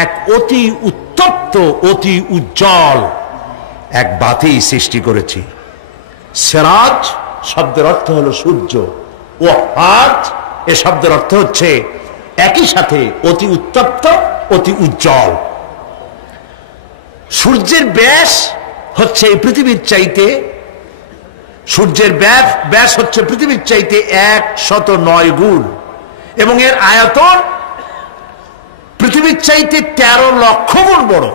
এক অতি উত্তপ্ত, অতি উজ্জ্বল এক বাতি সৃষ্টি করেছি। সিরাজ শব্দের অর্থ হলো সূর্য, ও হাজ এ শব্দের অর্থ হচ্ছে একই সাথে অতি উত্তপ্ত, অতি উজ্জ্বল। সূর্যের ব্যাস হচ্ছে এই পৃথিবীর চাইতে, সূর্যের ব্যাস হচ্ছে পৃথিবীর চাইতে 109 গুণ, এবং এর আয়তন পৃথিবীর চাইতে 13 লক্ষ গুণ বড়।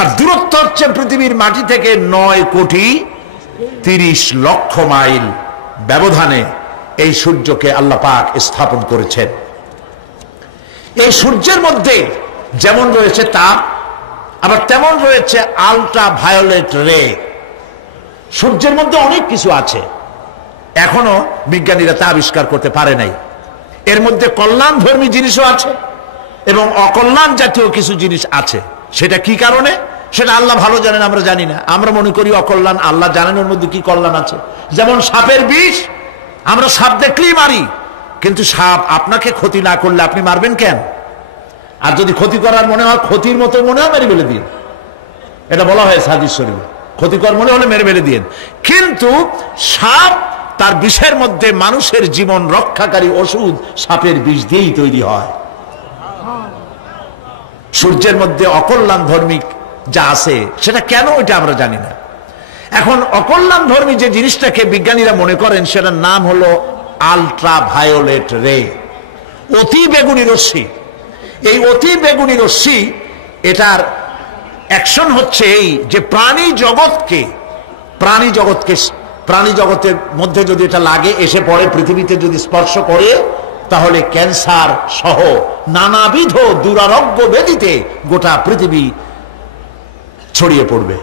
আর দূরত্ব হচ্ছে পৃথিবীর মাটি থেকে 9,30,00,000 মাইল ব্যবধানে এই সূর্যকে আল্লাহ পাক স্থাপন করেছেন। এই সূর্যের মধ্যে যেমন রয়েছে তাপ, আবার তেমন রয়েছে আল্ট্রা ভায়োলেট রে। সূর্যের মধ্যে অনেক কিছু আছে, এখনো বিজ্ঞানীরা তা আবিষ্কার করতে পারে নাই। এর মধ্যে কল্যাণধর্মী জিনিসও আছে এবং অকল্যাণ জাতীয় কিছু জিনিস আছে। সেটা কি কারণে, সেটা আল্লাহ ভালো জানেন, আমরা জানি না। আমরা মনে করি অকল্যাণ, আল্লাহ জানেন ওর মধ্যে কি কল্যাণ আছে। যেমন সাপের বিষ, আমরা সাপ দেখলেই মারি, কিন্তু সাপ আপনাকে ক্ষতি না করলে আপনি মারবেন কেন? আর যদি ক্ষতি করার মনে হয়, ক্ষতির মতো মনে হয়, মেরে ফেলে দিন। এটা বলা হয়েছে হাদিস শরীফে, ক্ষতিকর মনে হলে মেরে ফেলে দিন। কিন্তু সাপ তার বিষের মধ্যে মানুষের জীবন রক্ষাকারী ওষুধ সাপের বিষ দিয়েই তৈরি হয়। সূর্যের মধ্যে অকল্যাণ ধর্মিক যা আছে সেটা কেন, এটা আমরা জানি না। এখন অকল্যাণ ধর্মী যে জিনিসটাকে বিজ্ঞানীরা মনে করেন, সেটার নাম হলো আল্ট্রা ভায়োলেট রে, অতি বেগুনি রশ্মি। এই অতি বেগুনি রশ্মি, এটার অ্যাকশন হচ্ছে এই যে প্রাণী জগতের মধ্যে যদি এটা লাগে, এসে পড়ে পৃথিবীতে যদি স্পর্শ করে, তাহলে ক্যান্সার সহ নানাবিধ দুরারোগ্য ব্যাধিতে গোটা পৃথিবী ছড়িয়ে পড়বে।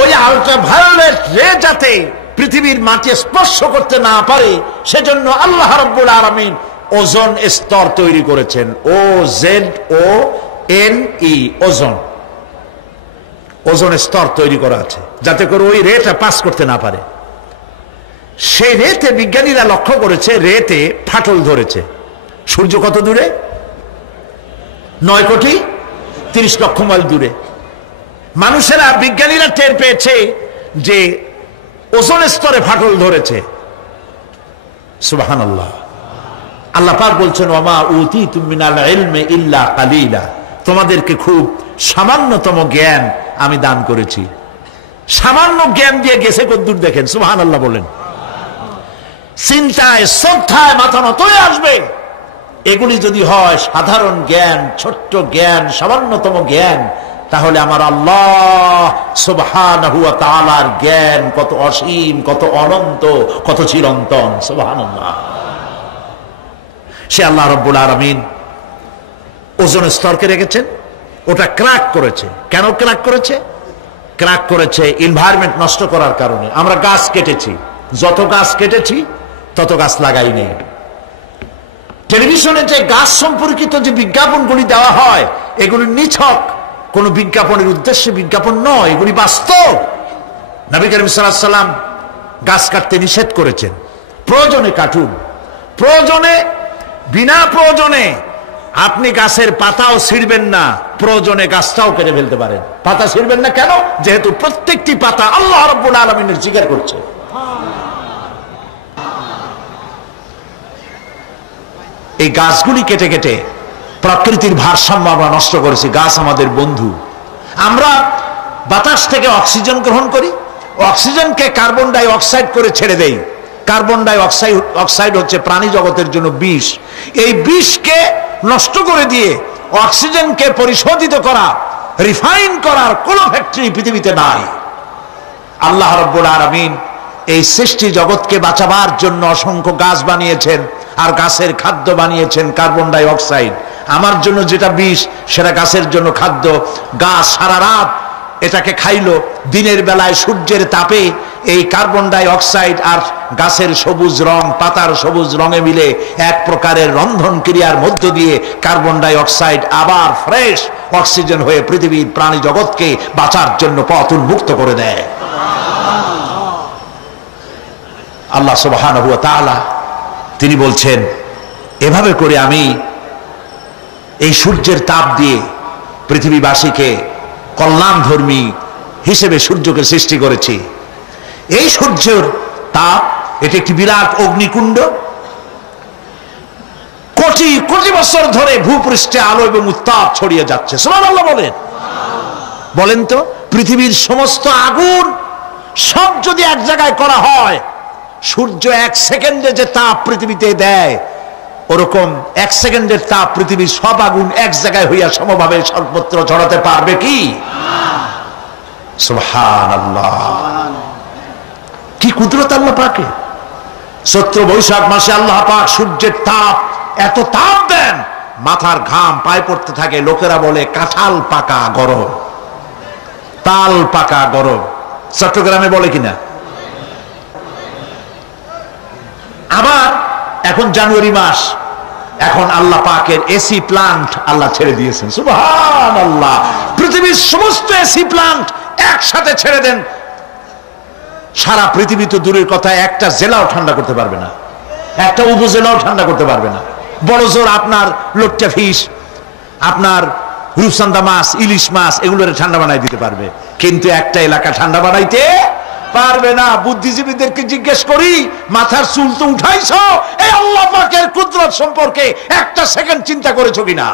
ওই আল্ট্রা ভায়োলেট রে যাতে পৃথিবীর মাটি স্পর্শ করতে না পারে, সেজন্য আল্লাহ রাব্বুল আলামিন ওজোন স্তর তৈরি করেছেন। OZONE, ওজোন স্তর তৈরি করা আছে যাতে করে ওই রেটা পাস করতে না পারে। সেই রেতে বিজ্ঞানীরা লক্ষ্য করেছে, রেতে ফাটল ধরেছে। সূর্য কত দূরে? 9,30,00,000 মাইল দূরে। মানুষেরা, বিজ্ঞানীরা টের পেয়েছে যে ওজোন স্তরে ফাটল ধরেছে। সুবহানাল্লাহ। আল্লাহ পাক বলছেন, ওয়া মা উতীতুম মিনাল ইলমি ইল্লা কালিলা, তোমাদেরকে খুব সামান্যতম জ্ঞান আমি দান করেছি। সামান্য জ্ঞান দিয়ে গেছে কদ্দূর দেখেন। সুবহানাল্লাহ বলেন। চিন্তায়, শ্রদ্ধায় মাথা নত হয়ে আসবে। এগুলি যদি হয় সাধারণ জ্ঞান, ছোট্ট জ্ঞান, সামান্যতম জ্ঞান, তাহলে আমার আল্লাহ সুবহানাহু ওয়া তাআলার জ্ঞান কত অসীম, কত অনন্ত, কত চিরন্তন। সুবহানাল্লাহ। সে আল্লাহ রাব্বুল আলামিন ওজোন স্তরকে রেখেছেন, ওটা ক্র্যাক করেছে। কেন ক্র্যাক করেছে? ক্র্যাক করেছে এনভায়রনমেন্ট নষ্ট করার কারণে। আমরা গাছ কেটেছি, যত গাছ কেটেছি তত গাছ লাগাই নেই। টেলিভিশনে যে গাছ সম্পর্কিত যে বিজ্ঞাপনগুলি দেওয়া হয়, এগুলি নিছক কোন বিজ্ঞাপনের উদ্দেশ্যে বিজ্ঞাপন নয়, এগুলি বাস্তব। নবী করিম সাল্লাল্লাহু আলাইহি ওয়াসাল্লাম গাছ কাটতে নিষেধ করেছেন। প্রয়োজনে কাটুন, প্রয়োজনে, বিনা প্রয়োজনে আপনি গাছের পাতাও ছিঁড়বেন না, প্রয়োজনে গাছটাও কেটে ফেলতে পারেন। পাতা ছিঁড়বেন না কেন? যেহেতু প্রত্যেকটি পাতা আল্লাহ রাব্বুল আলামিনের জিকির করছে। এই গাছগুলি কেটে কেটে প্রকৃতির ভারসাম্য আমরা নষ্ট করেছি। গাছ আমাদের বন্ধু। আমরা বাতাস থেকে অক্সিজেন গ্রহণ করি, অক্সিজেনকে কার্বন ডাই অক্সাইড করে ছেড়ে দেই। কার্বন ডাই অক্সাইড হচ্ছে প্রাণী জগতের জন্য বিষ। এই বিষকে নষ্ট করে দিয়ে অক্সিজেনকে পরিশোধিত করা, রিফাইন করার কোন ফ্যাক্টরি পৃথিবীতে নাই। আল্লাহ রাব্বুল আলামিন এই সৃষ্টি জগৎকে বাঁচাবার জন্য অসংখ্য গাছ বানিয়েছেন, আর গাছের খাদ্য বানিয়েছেন কার্বন ডাই অক্সাইড। আমার জন্য যেটা বিষ, সেটা গাছের জন্য খাদ্য। গাছ সারা রাত এটাকে খাইলো, দিনের বেলায় সূর্যের তাপে এই কার্বন ডাই অক্সাইড আর গাছের সবুজ রং, পাতার সবুজ রঙে মিলে এক প্রকারের রন্ধন ক্রিয়ার মধ্য দিয়ে কার্বন ডাই অক্সাইড আবার ফ্রেশ অক্সিজেন হয়ে পৃথিবীর প্রাণী জগৎকে বাঁচার জন্য পথ উন্মুক্ত করে দেয়। আল্লাহ সুবহানাহু ওয়া তাআলা তিনি বলছেন, এভাবে করে আমি এই সূর্যের তাপ দিয়ে পৃথিবীবাসীকে কল্যাণধর্মী হিসেবে সূর্যকে সৃষ্টি করেছি। এই সূর্যের তাপ, এটি একটি বিরাট অগ্নিকুণ্ড। কোটি কোটি বছর ধরে ভূপৃষ্ঠে আলো এবং উত্তাপ ছড়িয়ে যাচ্ছে। সুবহানাল্লাহ বলেন। বলেন তো, পৃথিবীর সমস্ত আগুন সব যদি এক জায়গায় করা হয়, সূর্য 1 সেকেন্ডে যে তাপ পৃথিবীতে দেয়, ওরকম 1 সেকেন্ডের তাপ পৃথিবীর সব আগুন এক জায়গায় হইয়া সমভাবে সর্বত্র ছড়াতে পারবে কি? সুবহানাল্লাহ, কি কুদরত আল্লাহ পাকের। চৈত্র বৈশাখ মাসে আল্লাহ পাক সূর্যের তাপ, এত তাপ দেন, মাথার ঘাম পায়ে পড়তে থাকে। লোকেরা বলে কাঁঠাল পাকা গরম, তাল পাকা গরম। চট্টগ্রামে বলে কিনা? আবার এখন জানুয়ারি মাস, এখন আল্লাহ পাকের এসি প্লান্ট আল্লাহ ছেড়ে দিয়েছেন। সুবহানাল্লাহ, পৃথিবীর সমস্ত এসি প্লান্ট একসাথে ছেড়ে দেন, সারা পৃথিবী তো দূরের কথা, একটা জেলাও ঠান্ডা করতে পারবে না, একটা উপজেলাও ঠান্ডা করতে পারবে না। বড় জোর আপনার লোট্টা ফিশ, আপনার রূপচান্দা মাছ, ইলিশ মাছ, এগুলোর ঠান্ডা বানাই দিতে পারবে, কিন্তু একটা এলাকা ঠান্ডা বানাইতে পারবে না। বুদ্ধিজীবীদেরকে জিজ্ঞেস করি, মাথার চুল তো উঠাইছো, এই আল্লাহ পাকের কুদরত সম্পর্কে একটা সেকেন্ড চিন্তা করেছো কিনা?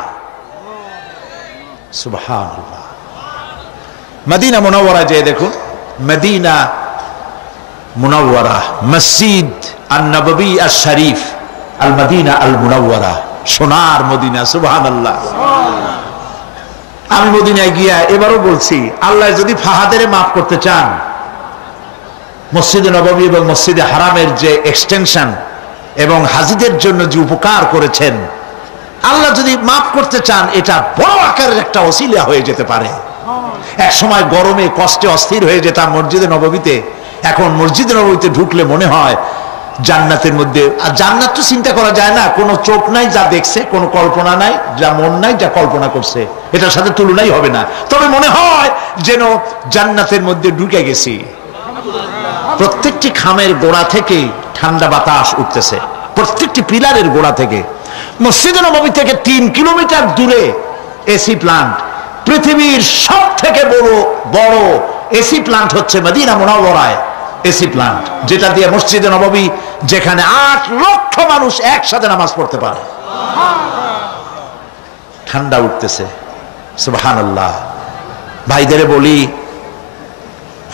সুবহানাল্লাহ। মদিনা মুনাওয়ারা যে দেখুন, মদিনা মুনাওয়ারা, মসজিদ আন-নববী আশ-শরীফ, আল মদিনা আল মুনাওয়ারা, সোনার মদিনা। সুবহানাল্লাহ। আমি মদিনায় গিয়া এবারও বলছি, আল্লাহ যদি ফাহাদের মাফ করতে চান, মসজিদে নববী এবং মসজিদে হারামের যে এক্সটেনশন এবং হাজিদের জন্য যে উপকার করেছেন, আল্লাহ যদি মাফ করতে চান, এটা বড় আকারের একটা ওসিলা হয়ে যেতে পারে। এক সময় গরমে কষ্টে অস্থির হয়ে যেতাম মসজিদে নববীতে, এখন মসজিদে নববীতে ঢুকলে মনে হয় জান্নাতের মধ্যে। আর জান্নাত তো চিন্তা করা যায় না, কোনো চোখ নাই যা দেখছে, কোনো কল্পনা নাই, যা মন নাই যা কল্পনা করছে, এটার সাথে তুলনাই হবে না। তবে মনে হয় যেন জান্নাতের মধ্যে ঢুকে গেছি। প্রত্যেকটি খামের গোড়া থেকে ঠান্ডা বাতাস উঠতেছে, প্রত্যেকটি পিলারের গোড়া থেকে। মসজিদে নববী থেকে 3 কিলোমিটার দূরে এসি প্লান্ট। পৃথিবীর সব থেকে বড় এসি প্লান্ট হচ্ছে মদিনা মুনাওয়ারায় এসি প্লান্ট, যেটা দিয়ে মসজিদে নববী, যেখানে 8 লক্ষ মানুষ একসাথে নামাজ পড়তে পারে, ঠান্ডা উঠতেছে। সুবহানাল্লাহ। ভাইদের বলি,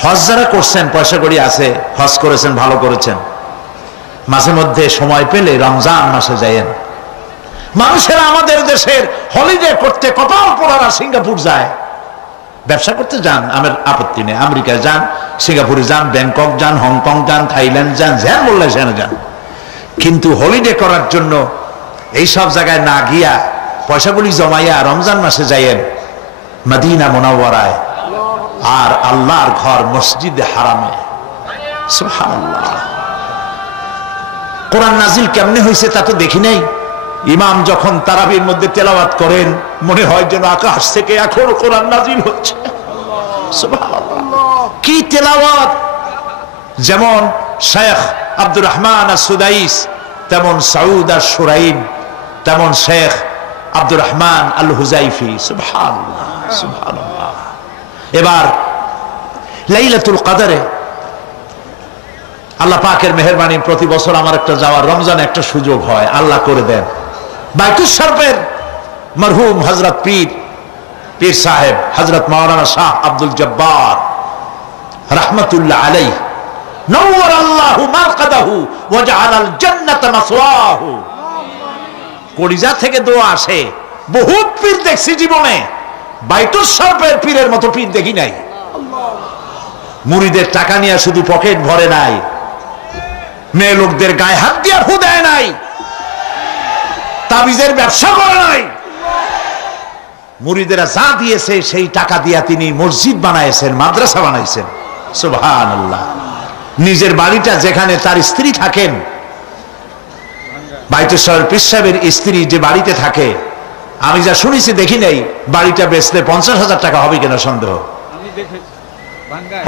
হজ যারা করছেন, পয়সা কড়ি আছে, হজ করেছেন, ভালো করেছেন, মাঝে মধ্যে সময় পেলে রমজান মাসে যায়েন। মানুষেরা আমাদের দেশের হলিডে করতে কপাল পোড়ারা সিঙ্গাপুর যায়, ব্যবসা করতে যান, আমার আপত্তি নেই, আমেরিকায় যান, সিঙ্গাপুরে যান, ব্যাংকক যান, হংকং যান, থাইল্যান্ড যান, যেন বললে সেখানে যান, কিন্তু হলিডে করার জন্য এইসব জায়গায় না গিয়া পয়সাগুলি জমাইয়া রমজান মাসে যাইয়েন মদিনা মুনাওয়ারায়, আর আল্লাহর ঘর মসজিদে হারামে। সুবহানাল্লাহ। কোরআন নাজিল কেমনে হয়েছে তা তো দেখি নাই। ইমাম যখন তারাবির মধ্যে তেলাওয়াত করেন, মনে হয় যেন আকাশ থেকে এখনো কোরআন নাজিল হচ্ছে। সুবহানাল্লাহ, কি তেলাওয়াত! যেমন শেখ আব্দুর রহমান আস-সুদাইস, তেমন সাউদ আশ-শুরাইব, তেমন শেখ আব্দুর রহমান আল হুজাইফি। সুবহানাল্লাহ, সুবহানাল্লাহ। এবার লাইলাতুল কদরে আল্লাহ পাকের মেহেরবানি, প্রতি বছর আমার একটা যাওয়ার, রমজানে একটা সুযোগ হয়, আল্লাহ করে দেন। বাইতুল শরফের মরহুম হযরত পীর সাহেব হযরত মাওলানা শাহ আব্দুল জব্বার রাহমাতুল্লাহ আলাইহি, নওয়ার আল্লাহু মাকাদাহু ওয়া জাআলাল জান্নাতা মাসওয়াহু। কলিজা থেকে দোয়া আসে। বহুত পীর দেখছি জীবনে, বাইতুল শরফের পীরের মতো পীর দেখি নাই। মুরিদের টাকা নিয়ে শুধু পকেট ভরে নাই, মেয়ে লোকদের গায়ে হাত দিয়ে ফু দেয় নাই, তাবিজের ব্যবসা করে নাই। মুরিদেরা যা দিয়েছে সেই টাকা দিয়া তিনি মসজিদ বানাইছেন, মাদ্রাসা বানাইছেন। সুবহানাল্লাহ। নিজের বাড়িটা যেখানে তার স্ত্রী থাকেন, বাইতুল শরফ পীর সাহেবের স্ত্রী যে বাড়িতে থাকে, আমি যা শুনেছি দেখি নাই, বাড়িটা বেচলে 50,000 টাকা হবে কিনা সন্দেহ।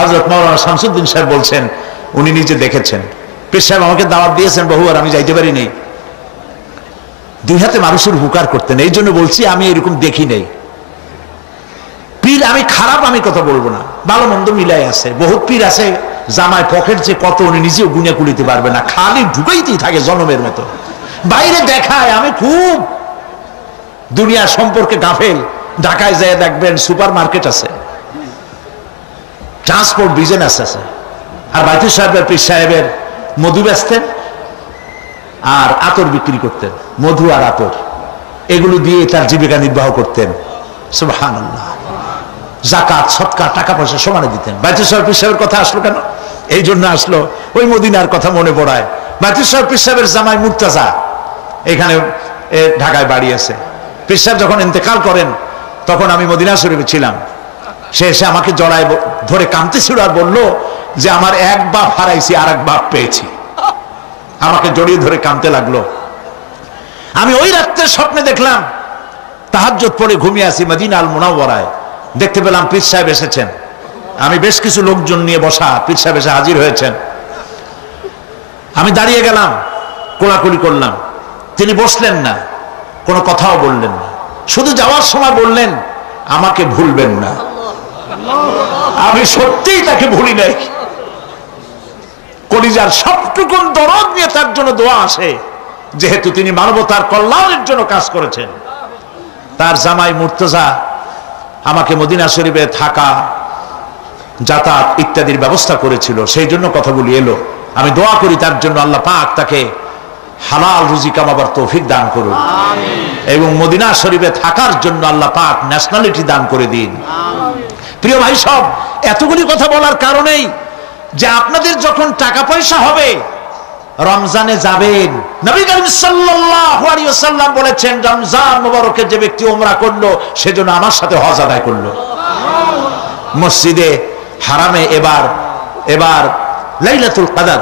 হযরত মাওলানা শামসুদ্দিন সাহেব বলছেন উনি নিজে দেখেছেন। পীর সাহেব আমাকে দাওয়াত দিয়েছেন বহুবার, আমি যাইতে পারিনি। দুই হাতে মানুষের উপকার করতেন। এই জন্য বলছি আমি এরকম দেখি নেই। পীর আমি খারাপ আমি কথা বলবো না, ভালো মন্দ মিলাই আছে। বহুত পীর আছে জামায় পকেট যে কত উনি নিজেও গুনে কুলিতে পারবে না, খালি ঢুকাইতেই থাকে জনমের মতো, বাইরে দেখায় আমি খুব দুনিয়া সম্পর্কে গাফেল। ঢাকায় যায় দেখবেন সুপার মার্কেট আছে, ট্রান্সপোর্ট বিজনেস আছে। আর বাইতুল সাহেবের পীর সাহেবের মধু বেচতেন আর আতর বিক্রি করতেন, মধু আর আতর, এগুলো দিয়ে তার জীবিকা নির্বাহ করতেন। সুবহানাল্লাহ। যাকাত সদকা টাকা পয়সা সমানে দিতেন। বাইতুল সাহেব পীর সাহেবের কথা আসলো কেন? এই জন্য আসলো, ওই মদিনার কথা মনে পড়ায়। বাইতুল সাহেব পীর সাহেবের জামাই মুর্তাজা এখানে ঢাকায় বাড়ি আছে। পীর সাহেব যখন ইন্তেকাল করেন তখন আমি মদিনা শরীফে ছিলাম। সে এসে আমাকে জড়ায় ধরে কাঁদতেছিল আর বললো যে আমার এক বাপ হারাইছি আর এক বাপ পেয়েছি। আমাকে জড়িয়ে ধরে কাঁদতে লাগলো। আমি ওই রাত্রে স্বপ্নে দেখলাম তাহাজ্জুদ পড়ে ঘুমিয়ে আছি মদিনা আল মুনাওয়ারায়, দেখতে পেলাম পীর সাহেব এসেছেন। আমি বেশ কিছু লোকজন নিয়ে বসা, পীর সাহেব এসে হাজির হয়েছেন। আমি দাঁড়িয়ে গেলাম, কোলাকুলি করলাম। তিনি বসলেন না, কোনো কথাও বললেন না, শুধু যাওয়ার সময় বললেন আমাকে ভুলবেন না। আমি সত্যিই তাকে ভুলি নাই। কলিজার সবটুকুন দরদ নিয়ে তার জন্য দোয়া আসে, যেহেতু তিনি মানবতার কল্যাণের জন্য কাজ করেছেন। তার জামাই মুর্তজা আমাকে মদিনা শরীফে থাকা, যাতায়াত ইত্যাদির ব্যবস্থা করেছিল, সেই জন্য কথাগুলি এলো। আমি দোয়া করি তার জন্য আল্লাহ পাক তাকে হালাল রুজি কামাবার তৌফিক দান করুন, এবং মদিনা শরীফে থাকার জন্য আল্লাহ পাক ন্যাশনালিটি দান করে দিন। প্রিয় ভাই সব, এতগুলি কথা বলার কারণেই যে আপনাদের যখন টাকা পয়সা হবে রমজানে যাবেন। নবী করিম সাল্লাল্লাহু আলাইহি ওয়াসাল্লাম বলেছেন রমজান মুবারকে যে ব্যক্তি উমরা করলো সেজন্য আমার সাথে হজ আদায় করলো। মসজিদে হারামে এবার লাইলাতুল কদর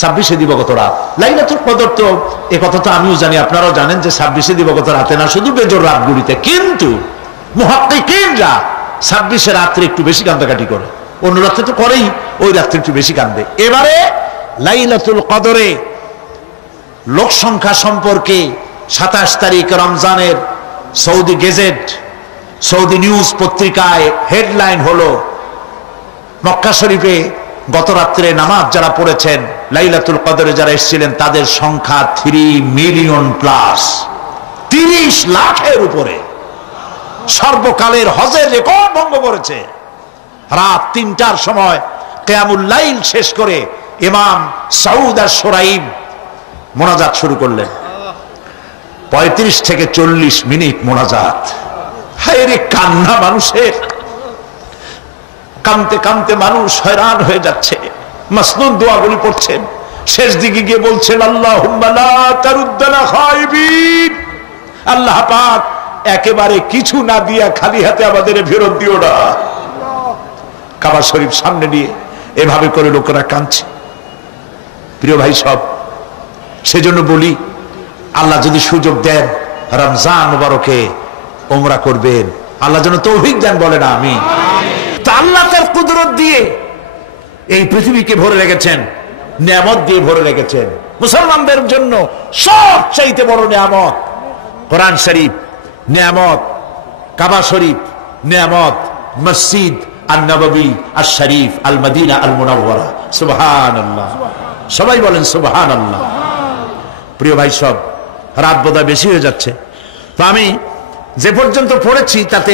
26 দিবগত রাত। লাইলাতুল কদর তো এ কথা তো আমিও জানি, আপনারাও জানেন যে 26 দিবগত রাতে না, শুধু বেজোর রাতগুলিতে। কিন্তু মুহাক্কিকিনরা 26 রাত্রে একটু বেশি কান্দাকাটি করে, অন্য রাত্রে তো করেই, ওই রাত্রে একটু বেশি কান্দে। এবারে লাইলাতুল কদরে লোক সংখ্যা সম্পর্কে 27 তারিখ রমজানের সৌদি গেজেট, সৌদি নিউজ পত্রিকায় হেডলাইন হলো মক্কা শরীফে গত রাত্রে নামাজ যারা পড়েছেন, লাইলাতুল কদরে যারা এসেছিলেন তাদের সংখ্যা 3 মিলিয়ন প্লাস, 30 লাখের উপরে। সর্বকালের হজের রেকর্ড ভঙ্গ করেছে। রাত 3টার সময় কিয়ামুল লাইল শেষ করে ইমাম সাউদ আশ-শুরাইব মোনাজাত শুরু করলেন। 35 থেকে 40 মিনিট মোনাজাত। হায় রে কান্না মানুষের, কাঁদতে কাঁদতে মানুষ হয়রান হয়ে যাচ্ছে। মাসনুন দোয়াগুলি পড়ছেন, শেষ দিকে গিয়ে বলছেন আল্লাহুম্মা লা তারুদ্দানা খায়বিন, আল্লাহ পাক একেবারে কিছু না দিয়া খালি হাতে আমাদের ফেরত দিও না। কাবা শরীফ সামনে নিয়ে এভাবে করে লোকেরা কাঁদছে। প্রিয় ভাই সব, সেজন্য বলি আল্লাহ যদি সুযোগ দেন রমজান মুবারকে উমরা করবেন, আল্লাহ যেন তৌফিক দেন, বলেন আমিন। তা আল্লাহ তার কুদরত দিয়ে এই পৃথিবীকে ভরে রেখেছেন, নিয়ামত দিয়ে ভরে রেখেছেন। মুসলমানদের জন্য সবচাইতে বড় নিয়ামত কোরআন শরীফ নিয়ামত, কাবা শরীফ নিয়ামত, মসজিদ আন-নববী আশ-শরীফ আল মদিনা আল মুনাওয়ারা। সুবহানাল্লাহ, সবাই বলেন সুবহানাল্লাহ। প্রিয় ভাই সব, রাত বোধহয় বেশি হয়ে যাচ্ছে, তো আমি যে পর্যন্ত পড়েছি তাতে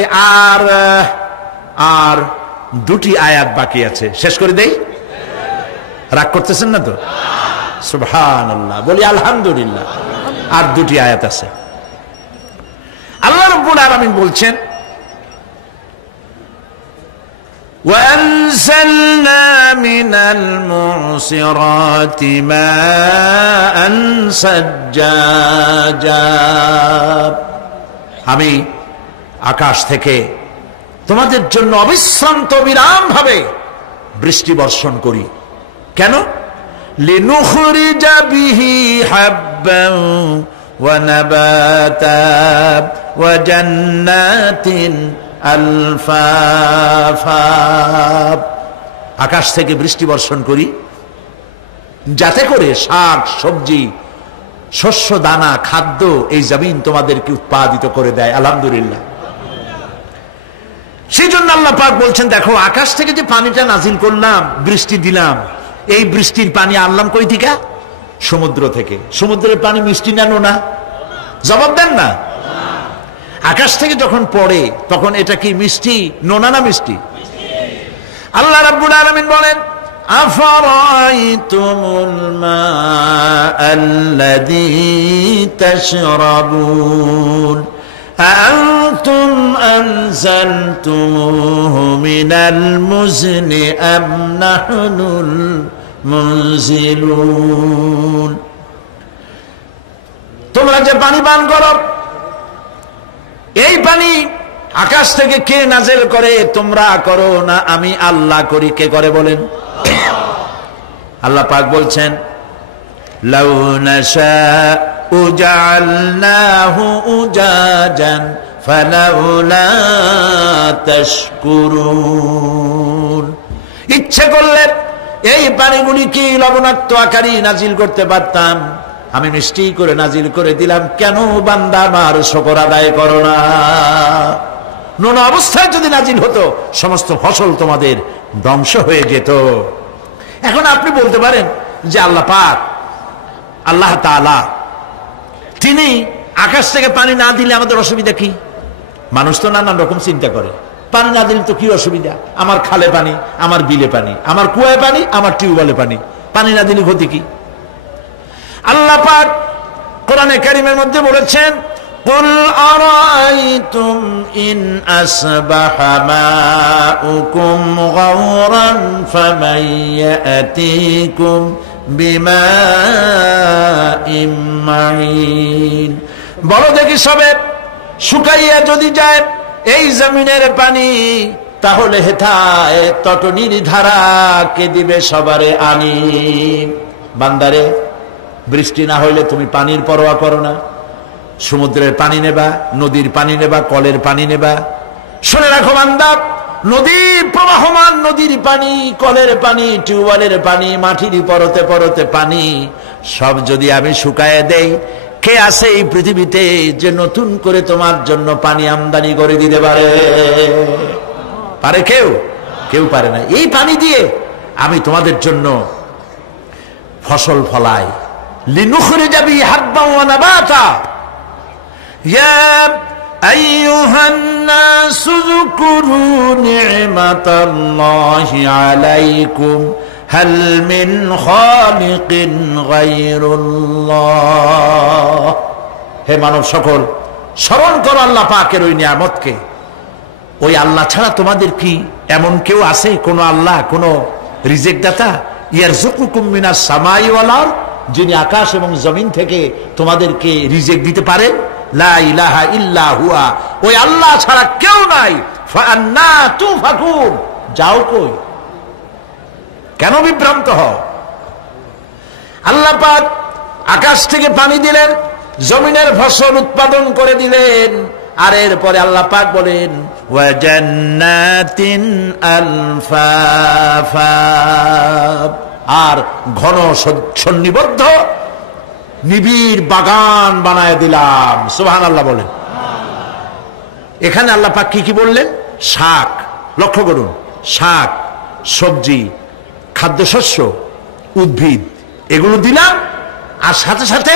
আর 2টি আয়াত বাকি আছে, শেষ করে দেই। রাগ করতেছেন না তো? সুবহানাল্লাহ, বলি আলহামদুলিল্লাহ। আর 2টি আয়াত আছে। আল্লাহ রাব্বুল আলামিন বলছেন وَأَنزَلْنَا مِنَ الْمُعْصِرَاتِ مَاءً سَجَّاجًا, আমি আকাশ থেকে তোমাদের জন্য অবিশ্রান্ত বিরাম ভাবে বৃষ্টি বর্ষণ করি। কেন? লিনুখরিজা বিহি হাব্বান ওয়া নাবাতান ওয়া জান্নাতিন আলফাফা। আকাশ থেকে বৃষ্টি বর্ষণ করি যাতে করে শাক সবজি শস্য দানা খাদ্য এই জমিন তোমাদেরকে উৎপাদিত করে দেয়, আলহামদুলিল্লাহ। সেই জন্য আল্লাহ পাক বলছেন, দেখো আকাশ থেকে যে পানিটা নাজিল করলাম, বৃষ্টি দিলাম, এই বৃষ্টির পানি আনলাম কই থেকে? সমুদ্র থেকে। সমুদ্রের পানি মিষ্টি না নোনা? জবাব দেন না। আকাশ থেকে যখন পড়ে তখন এটা কি মিষ্টি, নোনা না মিষ্টি? আল্লাহ রাব্বুল আলামিন বলেন, আফারাইতুমুল মাআল্লাযী তাশরাবুন আনতুম আনজালতুমুহু মিনাল মুজনি আম নাহনুল মুনজিলুন। তোমরা যে পানি পান করো, এই পানি আকাশ থেকে কে নাযিল করে? তোমরা করো না আমি আল্লাহ করি? কে করে বলেন? আল্লাহ পাক বলছেন, লাউ নাশাউ জাআলনাহু উজাজান ফালাউলা তাশকুরুন। ইচ্ছে করলে এই পানিগুলি কি লবণাক্ত আকারে নাজিল করতে পারতাম, আমি মিষ্টি করে নাজিল করে দিলাম, কেন বান্দা আমার শুকর আদায় করো না? নোনা অবস্থায় যদি নাজিল হতো সমস্ত ফসল তোমাদের ধ্বংস হয়ে যেত। এখন আপনি বলতে পারেন যে আল্লাহ পাক, আল্লাহ তাআলা তিনি আকাশ থেকে পানি না দিলে আমাদের অসুবিধা কি? মানুষ তো নানান রকম চিন্তা করে, পানি না দিলে তো কি অসুবিধা? আমার খালে পানি, আমার বিলে পানি, আমার কুয়ায় পানি, আমার টিউবওয়েলে পানি, পানি না দিলে ক্ষতি কি? আল্লাহ পাক কোরআনে কারীমের মধ্যে বলেছেন, কুল আরাআইতুম ইন আসবাহা মাউকুম গাওরান ফামান ইয়াতিকুম বিমাইম মাইন। বলো দেখি সবে শুকাইয়া যদি যায় এই জমিনের পানি, তাহলে হেথায় তটনির ধারা কে দিবে সবারে আনি। বান্দারে, বৃষ্টি না হইলে তুমি পানির পরোয়া করো না, সমুদ্রের পানি নেবা, নদীর পানি নেবা, কলের পানি নেবা। শুনে রাখো বান্দা, নদীর প্রবাহমান নদীর পানি, কলের পানি, টিউবওয়েলের পানি, মাটির পরতে পরতে পানি সব যদি আমি শুকায় দেই, কে আছে এই পৃথিবীতে যে নতুন করে তোমার জন্য পানি আমদানি করে দিতে পারে? পারে কেউ? কেউ পারে না। এই পানি দিয়ে আমি তোমাদের জন্য ফসল ফলাই, লিনুখরিজা বিহি হাব্বান ওয়া নাবাতা। ইয়া আইয়ুহান নাসু যকুরু নি'মাতাল্লাহি আলাইকুম হাল মিন খালিকিন গায়রুল্লাহ। হে মানব সকল, স্মরণ করো আল্লাহ পাকের ওই নিয়ামতকে। ওই আল্লাহ ছাড়া তোমাদের কি এমন কেউ আছে? কোন আল্লাহ, কোন রিজিক দাতা? ইয়ারযুকুকুম মিনাস সামাই ওয়াল আরদ, যিনি আকাশ এবং জমিন থেকে তোমাদেরকে রিজিক দিতে পারেন। লা ইলাহা ইল্লা হুয়া, ওই আল্লাহ ছাড়া কেউ নাই। ফাআন্না তুফাকুন, যাও কই? কেন বিভ্রান্ত হও? আল্লাহ পাক আকাশ থেকে পানি দিলেন, জমিনের ফসল উৎপাদন করে দিলেন, আর এরপরে আল্লাহ পাক বলেন, ওয়া জান্নাতিন আলফাফা, আর ঘন সন্নিবদ্ধ নিবিড় বাগান বানায় দিলাম। সুবহানাল্লাহ বলেন। এখানে আল্লাহ পাক কি কি বললেন? শাক, লক্ষ্য করুন, শাক, সবজি, খাদ্যশস্য, উদ্ভিদ, এগুলো দিলাম, আর সাথে সাথে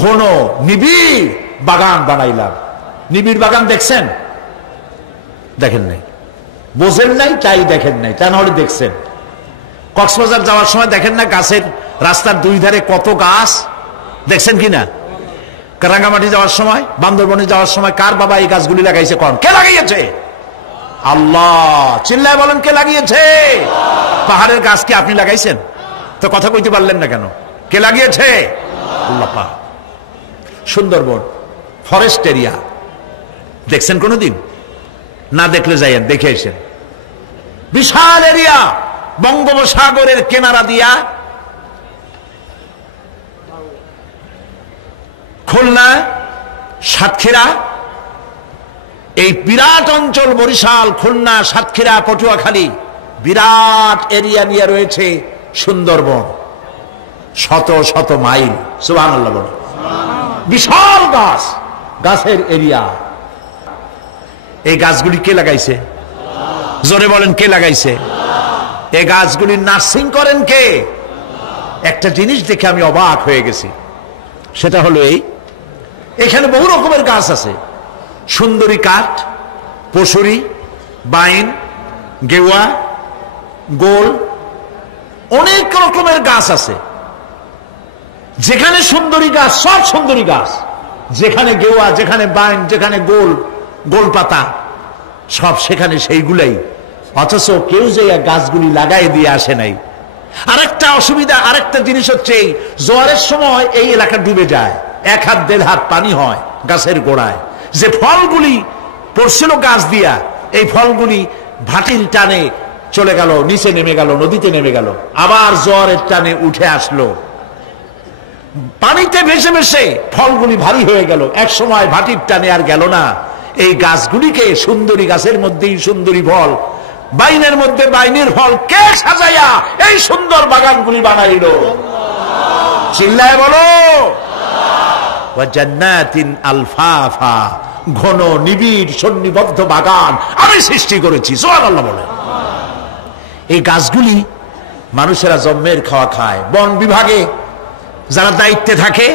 ঘন নিবিড় বাগান বানাইলাম। নিবিড় বাগান দেখছেন? দেখেন নাই, বোঝেন নাই, তাই দেখেন নাই, তা নাহলে দেখছেন। কক্সবাজার যাওয়ার সময় দেখেন না গাছের, রাস্তার দুই ধারে কত গাছ, দেখছেন কিনা? রাঙ্গামাটি যাওয়ার সময়, বান্দরবনে যাওয়ার সময় কার বাবা এই গাছগুলি লাগাইছে? কোন? কে লাগিয়েছে? আল্লাহ। চিল্লায় বলেন, কে লাগিয়েছে? পাহাড়ের গাছ কি আপনি লাগাইছেন? তো কথা কইতে পারলেন না কেন? কে লাগিয়েছে? আল্লাহ পাক। সুন্দরবন ফরেস্ট এরিয়া দেখছেন কোনদিন? না দেখলে যাইয়েন, দেখে এসেন। বিশাল এরিয়া, বঙ্গোপসাগরের কিনারা দিয়া খুলনা, সাতক্ষীরা, এই বিরাট অঞ্চল, বরিশাল, খুলনা, সাতক্ষীরা, পটুয়াখালী, বিরাট এরিয়া নিয়ে রয়েছে সুন্দরবন, শত শত মাইল। সুবহানাল্লাহ বলেন। বিশাল গাছ, গাছের এরিয়া। এই গাছগুলি কে লাগাইছে? জোরে বলেন, কে লাগাইছে? এই গাছগুলি নার্সিং করেন কে? একটা জিনিস দেখে আমি অবাক হয়ে গেছি, সেটা হলো এখানে বহু রকমের গাছ আছে। সুন্দরী কাঠ, পশুরি, বাইন, গেওয়া, গোল, অনেক রকমের গাছ আছে। যেখানে সুন্দরী গাছ, সব সুন্দরী গাছ, যেখানে গেওয়া, যেখানে বাইন, যেখানে গোল, গোল পাতা, সব সেখানে সেইগুলাই। অথচ কেউ যে গাছগুলি লাগাই দিয়ে আসে নাই। আরেকটা অসুবিধা, আরেকটা জিনিস হচ্ছে, জোয়ারের সময় এই এলাকা ডুবে যায়, 1 হাত 1.5 হাত পানি হয় গাছের গোড়ায়। যে ফলগুলি পড়ছিল গাছ দিয়া, এই ফলগুলি ভাটির টানে চলে গেল, নিচে নেমে গেল, নদীতে নেমে গেল, আবার জোয়ারের টানে উঠে আসলো, পানিতে ভেসে ভেসে ফলগুলি ভারী হয়ে গেল। এক সময় ভাটির টানে আর গেল না। এই গাছগুলিকে সুন্দরী গাছের মধ্যেই সুন্দরী ফল, বাইনের মধ্যে বাইনের ফল কে সাজাইয়া এই সুন্দর বাগানগুলি বানাইল? চিল্লায় বলো। জান্নাতিন আলফাফা, ঘন নিবিড় সন্নিবদ্ধ বাগান আমি সৃষ্টি করেছি। সুবহানাল্লাহ বলে। এই গাছগুলি মানুষেরা জন্মের খাওয়া খায়। বন বিভাগে যারা দায়িত্বে থাকে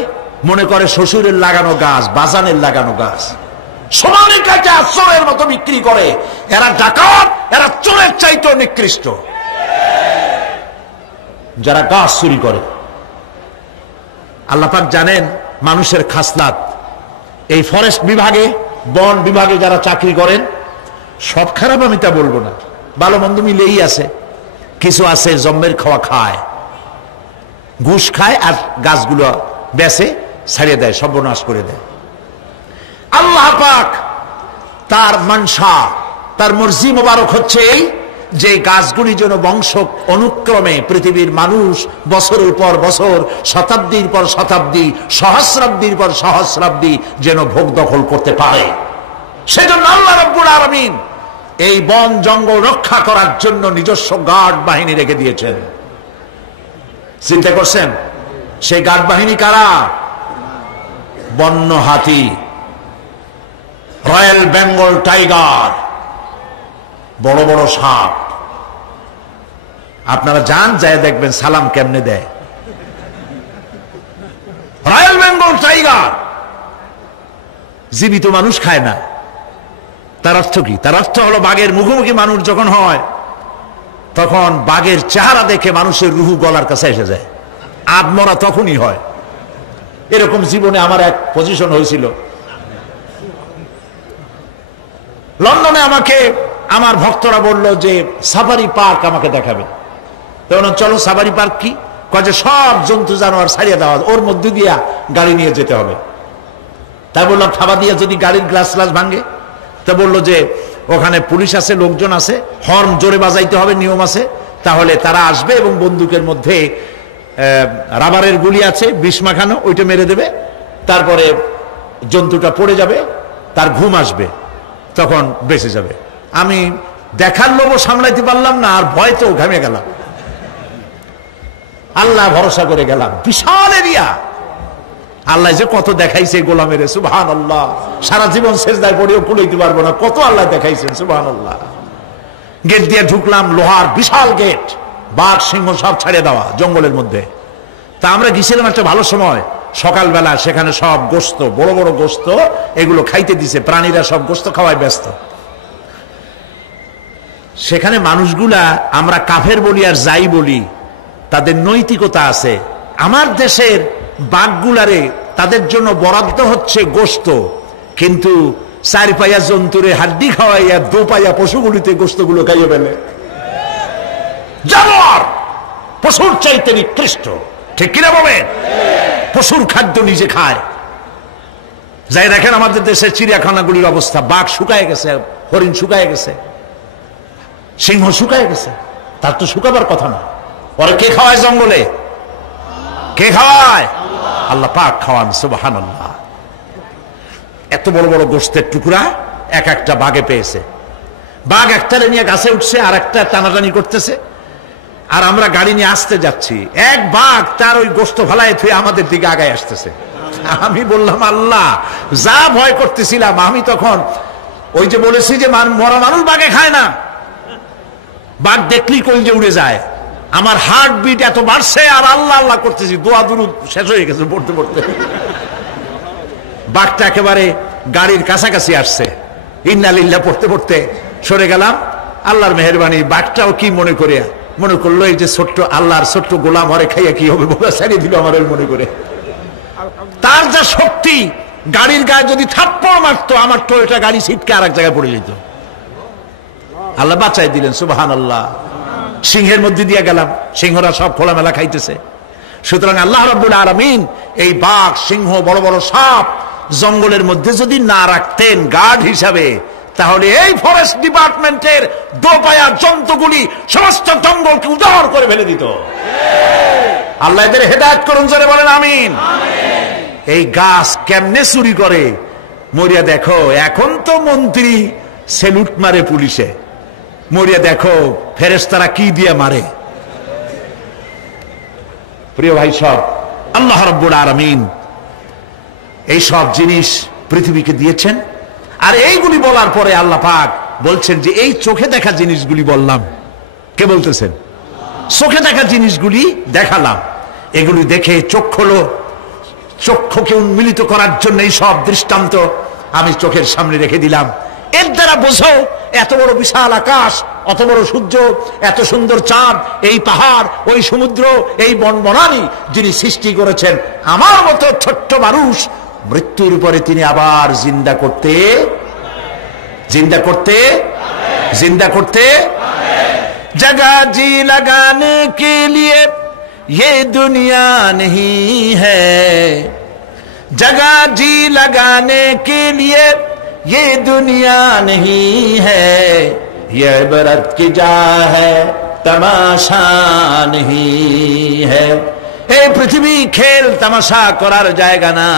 মনে করে শ্বশুরের লাগানো গাছ, বাজানের লাগানো গাছ, সমানে কাটে চোরের মতো বিক্রি করে। এরা ডাকাত, এরা চোরের চাইতেও নিকৃষ্ট যারা গাছ চুরি করে। আল্লাহ পাক জানেন মানুষের খাসলাত। এই ফরেস্ট বিভাগে, বন বিভাগে যারা চাকরি করেন, সব খারাপ আমি তা বলবো না, ভালো মন্দ মিলেই আছে। কিছু আছে জন্মের খাওয়া খায়, ঘুষ খায়, আর গাছগুলো বেচে ছাড়িয়ে দেয়, সর্বনাশ করে দেয়। আল্লাহ পাক তার মানসা, তার মর্জি মোবারক হচ্ছে এই যে গাছগুলি যেন বংশ অনুক্রমে পৃথিবীর মানুষ বছরের পর বছর, শতাব্দীর পর শতাব্দী, সহস্রাব্দীর পর সহস্রাব্দী যেন ভোগ দখল করতে পারে। সেজন্য আল্লাহ রাব্বুল আলামিন এই বন জঙ্গল রক্ষা করার জন্য নিজস্ব গার্ড বাহিনী রেখে দিয়েছেন। চিন্তা করছেন সেই গার্ড বাহিনী কারা? বন্য হাতি, রয়্যাল বেঙ্গল টাইগার, বড় বড় সাপ। আপনারা যান, যায় দেখবেন সালাম কেমনে দেয়। রয়্যাল বেঙ্গল টাইগার জীবিত মানুষ খায় না। তার অর্থ কি? তার অর্থ হলো বাঘের মুখোমুখি মানুষ যখন হয়, তখন বাঘের চেহারা দেখে মানুষের রুহু গলার কাছে এসে যায়। আত্মরা তখনই হয়। এরকম জীবনে আমার এক পজিশন হয়েছিল। লন্ডনে আমাকে আমার ভক্তরা বলল যে সাফারি পার্ক আমাকে দেখাবে। তখন চলো সাফারি পার্ক কি? কয়ে সব জন্তু জানোয়ার ছাড়িয়ে দেওয়া, ওর মধ্যে দিয়া গাড়ি নিয়ে যেতে হবে। তাই বললাম থাবা দিয়ে যদি গাড়ির গ্লাস গ্লাস ভাঙে? তা বললো যে ওখানে পুলিশ আছে, লোকজন আছে, হর্ন জোরে বাজাইতে হবে, নিয়ম আছে, তাহলে তারা আসবে এবং বন্দুকের মধ্যে রাবারের গুলি আছে, বিষ মাখানো, ওইটা মেরে দেবে। তারপরে জন্তুটা পড়ে যাবে, তার ঘুম আসবে, তখন বেঁচে যাবে। আমি দেখার লোভ সামলাইতে পারলাম না, আর ভয় তো ঘামে গেলাম। আল্লাহ ভরসা করে গেলাম। বিশাল এরিয়া, আল্লাহ যে কত দেখাইছে গোলামের, সুবহানাল্লাহ। সারা জীবন সেজদায় পড়েও কুলাইতে পারবো না, কত আল্লাহ দেখাইছেন, সুবহানাল্লাহ। গেট দিয়ে ঢুকলাম, লোহার বিশাল গেট, বাঘ সিংহ সব ছাড়িয়ে দেওয়া জঙ্গলের মধ্যে। তা আমরা গেছিলাম একটা ভালো সময়, সকালবেলা। সেখানে সব গোস্ত, বড় বড় গোস্ত, এগুলো খাইতে দিছে। প্রাণীরা সব গোস্ত খাওয়ায় ব্যস্ত। সেখানে মানুষগুলা, আমরা কাফের বলি আর যাই বলি, তাদের নৈতিকতা আছে। আমার দেশের বাঘগুলারে তাদের জন্য বরাদ্দ হচ্ছে গোস্ত, কিন্তু 4 পায়া জন্তুরে হাড্ডি খাওয়াইয়া 2 পায়া পশুগুলিতে গোস্তগুলো খাইয়ে ফেলে। জানোয়ার পশুর চাইতে নিকৃষ্ট, ঠিক কিনা বলেন? পশুর খাদ্য নিজে খায়। যাই দেখেন আমাদের দেশের চিড়িয়াখানাগুলির অবস্থা, বাঘ শুকায় গেছে, হরিণ শুকায় গেছে, সিংহ শুকায় গেছে। তার তো শুকাবার কথা না। পরে কে খাওয়ায় জঙ্গলে? কে খাওয়ায়? আল্লাহ পাক খাওয়ান, সুবহানাল্লাহ। এত বড় বড় গোস্তের টুকরা এক একটা বাঘে পেয়েছে। বাঘ একটারে নিয়ে গাছে উঠছে, আর একটা টানাটানি করতেছে, আর আমরা গাড়ি নিয়ে আসতে যাচ্ছি। এক বাঘ তার ওই গোস্ত ফালায় থুয়ে আমাদের দিকে আগায় আসতেছে। আমি বললাম আল্লাহ, যা ভয় করতেছিলাম আমি তখন, ওই যে বলেছি যে মরা মানুষ বাঘে খায় না, বাঘ দেখলেই কলিজা উড়ে যায়, আমার হার্ট বিট এত বাড়ছে আর আল্লাহ আল্লাহ করতেছি, দোয়া দুরুদ শেষ হয়ে গেছে পড়তে পড়তে। বাঘটা একেবারে গাড়ির কাছাকাছি আসছে, ইন্না লিল্লাহ পড়তে পড়তে সরে গেলাম। আল্লাহর মেহেরবানি, বাঘটাও কি মনে করলো এই যে ছোট্ট আল্লাহর ছোট্ট গোলাম হরে খাইয়া কি হবে, বোঝা ছাড়িয়ে দিল আমার মনে করে। তার যা শক্তি, গাড়ির গায়ে যদি থাপ্পড় মারতো আমার টয়োটা গাড়ি ছিটকে আর এক জায়গায় পড়ে যেত। আল্লাহ বাঁচাই দিলেন, সুবহানাল্লাহ। সিংহের মধ্যে দিয়ে গেলাম, সিংহরা সব খোলামেলা খাইতেছে। সুতরাং আল্লাহ রাব্বুল আলামিন এই বাঘ, সিংহ, বড় বড় সাপ জঙ্গলের মধ্যে যদি না রাখতেন গার্ড হিসাবে, তাহলে এই ফরেস্ট ডিপার্টমেন্টের দোপায়া জন্তুগুলি সমস্ত জঙ্গলকে উজাড় করে ফেলে দিত। আল্লাহ এদের হেদায়েত করুন, জোরে বলেন আমিন। এই গাছ কেমনে চুরি করে মরিয়া দেখো। এখন তো মন্ত্রী সেলুট মারে পুলিশে, মরিয়া দেখো ফেরেশতারা কি দিয়ে মারে। প্রিয় ভাই, সব আল্লাহ রাব্বুল আলামিন এই সব জিনিস পৃথিবীকে দিয়েছেন। আর এইগুলি বলার পরে আল্লাহ পাক বলছেন যে এই চোখে দেখা জিনিসগুলি বললাম। কে বলতেছেন? চোখে দেখা জিনিসগুলি দেখালাম, এগুলি দেখে চোখ হলো, চক্ষুকে উন্মিলিত করার জন্য এই সব দৃষ্টান্ত আমি চোখের সামনে রেখে দিলাম। এর দ্বারা বোঝো এত বড় বিশাল আকাশ, অত বড় সূর্য, এত সুন্দর চাঁদ, এই পাহাড়, ওই সমুদ্র, এই বনবনানী যিনি সৃষ্টি করেছেন, আমার মতো ছোট্ট মানুষ মৃত্যুর উপরে তিনি আবার জিন্দা করতে जगह जी लगाने के लिए ये दुनिया नहीं है, जगह जी लगाने के लिए ये दुनिया नहीं है, ये इबरत की जा है तमाशा नहीं है। এই পৃথিবী খেল তামাশা করার জায়গা না,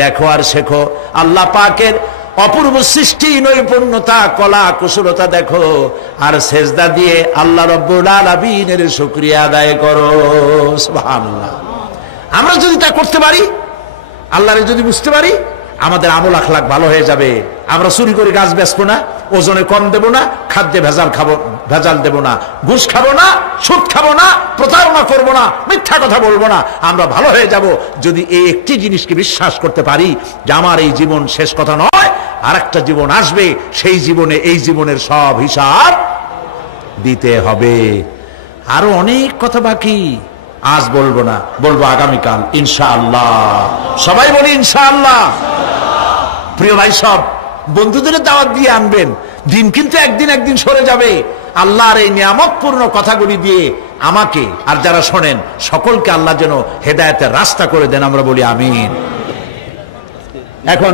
দেখো আর শেখো আল্লাহ পাকের অপূর্ব সৃষ্টি, নৈপুণ্যতা, কলা কুশলতা দেখো, আর সেজদা দিয়ে আল্লাহ রাব্বুল আলামিনের শুকরিয়া আদায় করো। সুবহানাল্লাহ। আমরা যদি তা করতে পারি, আল্লাহরে যদি বুঝতে পারি, আমাদের আমল আখলাক ভালো হয়ে যাবে। আমরা চুরি করে গাছ বেচবো না, ওজনে কম দেব না, খাদ্যে ভেজাল দেব না, ঘুষ খাবো না, সুদ খাবো না, প্রতারণা করবো না, মিথ্যা কথা বলবো না। আমরা ভালো হয়ে যাব যদি এই একটি জিনিসকে বিশ্বাস করতে পারি যে আমার এই জীবন শেষ কথা নয়, আর একটা জীবন আসবে, সেই জীবনে এই জীবনের সব হিসাব দিতে হবে। আরো অনেক কথা বাকি, আজ বলবো না, বলবো আগামীকাল ইনশাআল্লাহ। সবাই বলি ইনশাআল্লাহ। প্রিয় ভাই, সব বন্ধুদের দাওয়াত দিয়ে আনবেন। দিন কিন্তু একদিন সরে যাবে। আল্লাহর এই নিয়ামতপূর্ণ কথাগুলি দিয়ে আমাকে আর যারা শোনেন সকলকে আল্লাহ যেন হেদায়েতের রাস্তা করে দেন, আমরা বলি আমিন। এখন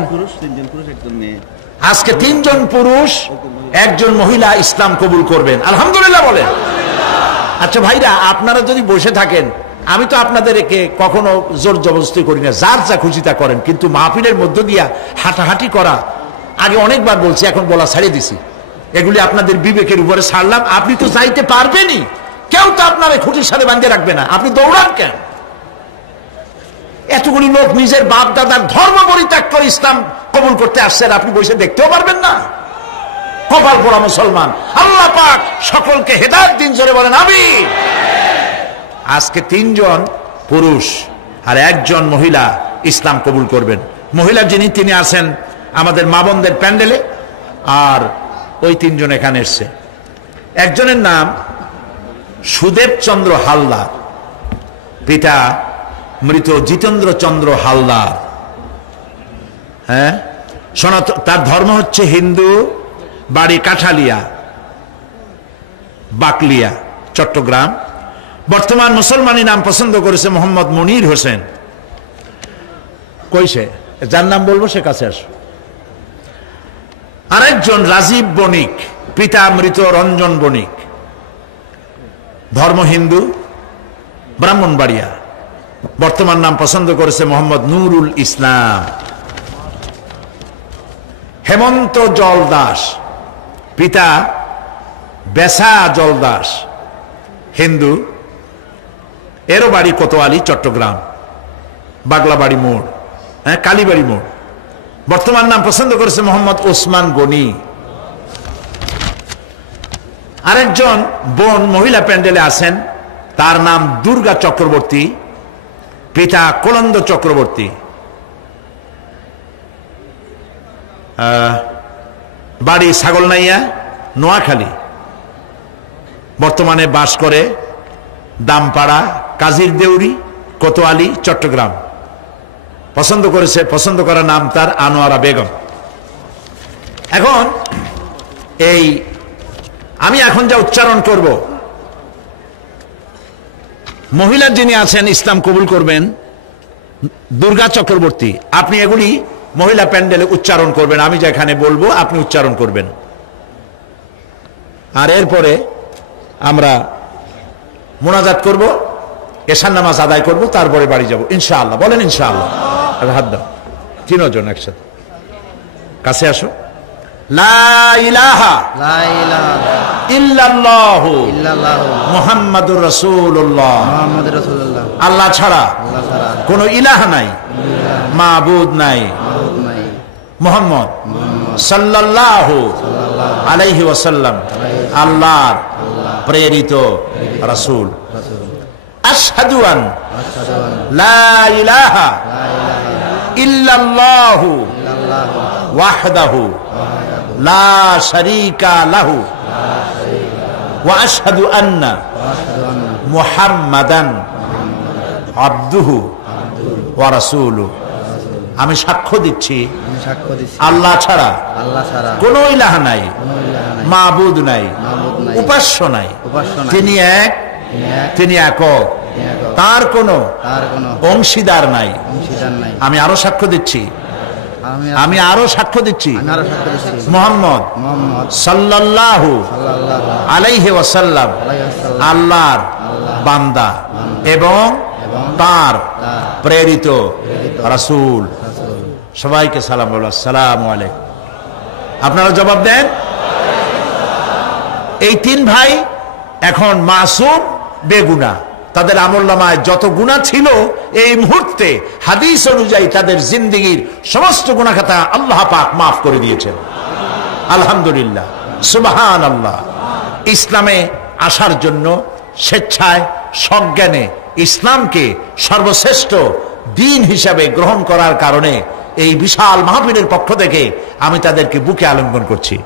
আজকে 3 জন পুরুষ 1 জন মহিলা ইসলাম কবুল করবেন, আলহামদুলিল্লাহ বলেন। আচ্ছা ভাইরা, আপনারা যদি বসে থাকেন, আমি তো আপনাদেরকে কখনো জোর জবরদস্তি করি না, যার যা খুশি তা করেন, কিন্তু মাহফিলের মধ্য দিয়া হাঁটাহাঁটি করা আগে অনেকবার বলছি, এখন বলা ছাড়িয়ে দিছি। এগুলি আপনাদের বিবেকের উপরে ছাড়লাম। আপনি তো যাইতে পারবেনই, কেউ তো আপনার খুঁটির সাথে বাঁধে রাখবে না, আপনি দৌড়ান কেন? এতগুলি লোক নিজের বাপ দাদার ধর্ম পরিত্যাগ করে ইসলাম কবুল করতে আসছেন, আপনি বসে দেখতেও পারবেন না? কপাল পোড়া মুসলমান। আল্লাহ পাক সকলকে হেদায়েত দিন, জোরে বলেন আমিন। আজকে 3 জন পুরুষ আর 1 জন মহিলা ইসলাম কবুল করবেন। মহিলা যিনি, তিনি আছেন আমাদের মা বোনদের প্যান্ডেলে, আর ওই 3 জন এখানে এসছে। একজনের নাম সুদেব চন্দ্র হালদার, পিতা মৃত জিতেন্দ্র চন্দ্র হালদার। হ্যাঁ, সনাতন, তার ধর্ম হচ্ছে হিন্দু, বাড়ি কাঠালিয়া, বাকলিয়া, চট্টগ্রাম। বর্তমান মুসলমানি নাম পছন্দ করেছে মোহাম্মদ মনির হোসেন। কইছে যার নাম বলবো সে কাছে আস। আরেকজন রাজীব বণিক, পিতা মৃত রঞ্জন বণিক, ধর্ম হিন্দু, ব্রাহ্মণবাড়িয়া। বর্তমান নাম পছন্দ করেছে মোহাম্মদ নুরুল ইসলাম। হেমন্ত জলদাস, পিতা বেসা জলদাস, হিন্দু, এরও বাড়ি কোতোয়ালি, চট্টগ্রাম, বাগলাবাড়ি মোড়। হ্যাঁ, কালীবাড়ি মোড়। বর্তমান নাম পছন্দ করেছে মোহাম্মদ ওসমান গনি। আরেকজন বোন মহিলা প্যান্ডেলে আছেন, তার নাম দুর্গা চক্রবর্তী, পিতা কোলন্দ চক্রবর্তী। বাড়ি ছাগলনাইয়া, নোয়াখালী। বর্তমানে বাস করে দামপাড়া, কাজির দেউরি, কোতোয়ালি, চট্টগ্রাম। পছন্দ করা নাম তার আনোয়ারা বেগম। এখন আমি এখন যা উচ্চারণ করব, মহিলা যিনি আছেন ইসলাম কবুল করবেন, দুর্গা চক্রবর্তী, আপনি এগুলি মহিলা প্যান্ডেলে উচ্চারণ করবেন। আমি যেখানে বলবো আপনি উচ্চারণ করবেন। আর এরপরে আমরা মোনাজাত করব, এশার নামাজ আদায় করব, তারপরে বাড়ি যাব ইনশাআল্লাহ। বলেন ইনশাআল্লাহ। হাত দাও, তিনজন একসাথে কাছে আসো। লা ইলাহা ইল্লাল্লাহু মুহাম্মাদুর রাসূলুল্লাহ। আল্লাহ ছাড়া কোনো ইলাহ নাই, মাবুদ নাই। মুহাম্মদ সাল্লাল্লাহু আলাইহি ওয়াসাল্লাম আল্লাহর প্রেরিত রাসূল। আশহাদু আন লা ইলাহা ইল্লাল্লাহু ওয়াহদাহু লা শারীকা লাহু ওয়া আশহাদু আন্না মুহাম্মাদান আবদুহু ওয়া রাসূলুহু। আমি সাক্ষ্য দিচ্ছি আল্লাহ ছাড়া কোনো ইলাহ নাই, মাবুদ নাই, উপাস্য নাই। তিনি এক, তিনি একক, তার কোনো অংশীদার নাই। আমি আরো সাক্ষ্য দিচ্ছি মুহাম্মদ সাল্লাল্লাহু আলাইহি ওয়াসাল্লাম আল্লাহর বান্দা এবং তার প্রেরিত রাসূল। সবাইকে সালাম বলো, আসসালামু আলাইকুম। আপনারা জবাব দেন। এই তিন ভাই এখন মাসুম, বেগুনাহ। তাদের আমলনামায় যত গুনাহ ছিল এই মুহূর্তে হাদিস অনুযায়ী তাদের জিন্দেগীর সমস্ত গুনাহ খাতা আল্লাহ পাক মাফ করে দিয়েছেন। আলহামদুলিল্লাহ, সুবহানাল্লাহ। ইসলামে আসার জন্য স্বেচ্ছায় সজ্ঞানে ইসলামকে সর্বশ্রেষ্ঠ দিন হিসাবে গ্রহণ করার কারণে এই বিশাল মাহফিলের পক্ষ থেকে আমি তাদেরকে বুকে আলিঙ্গন করছি।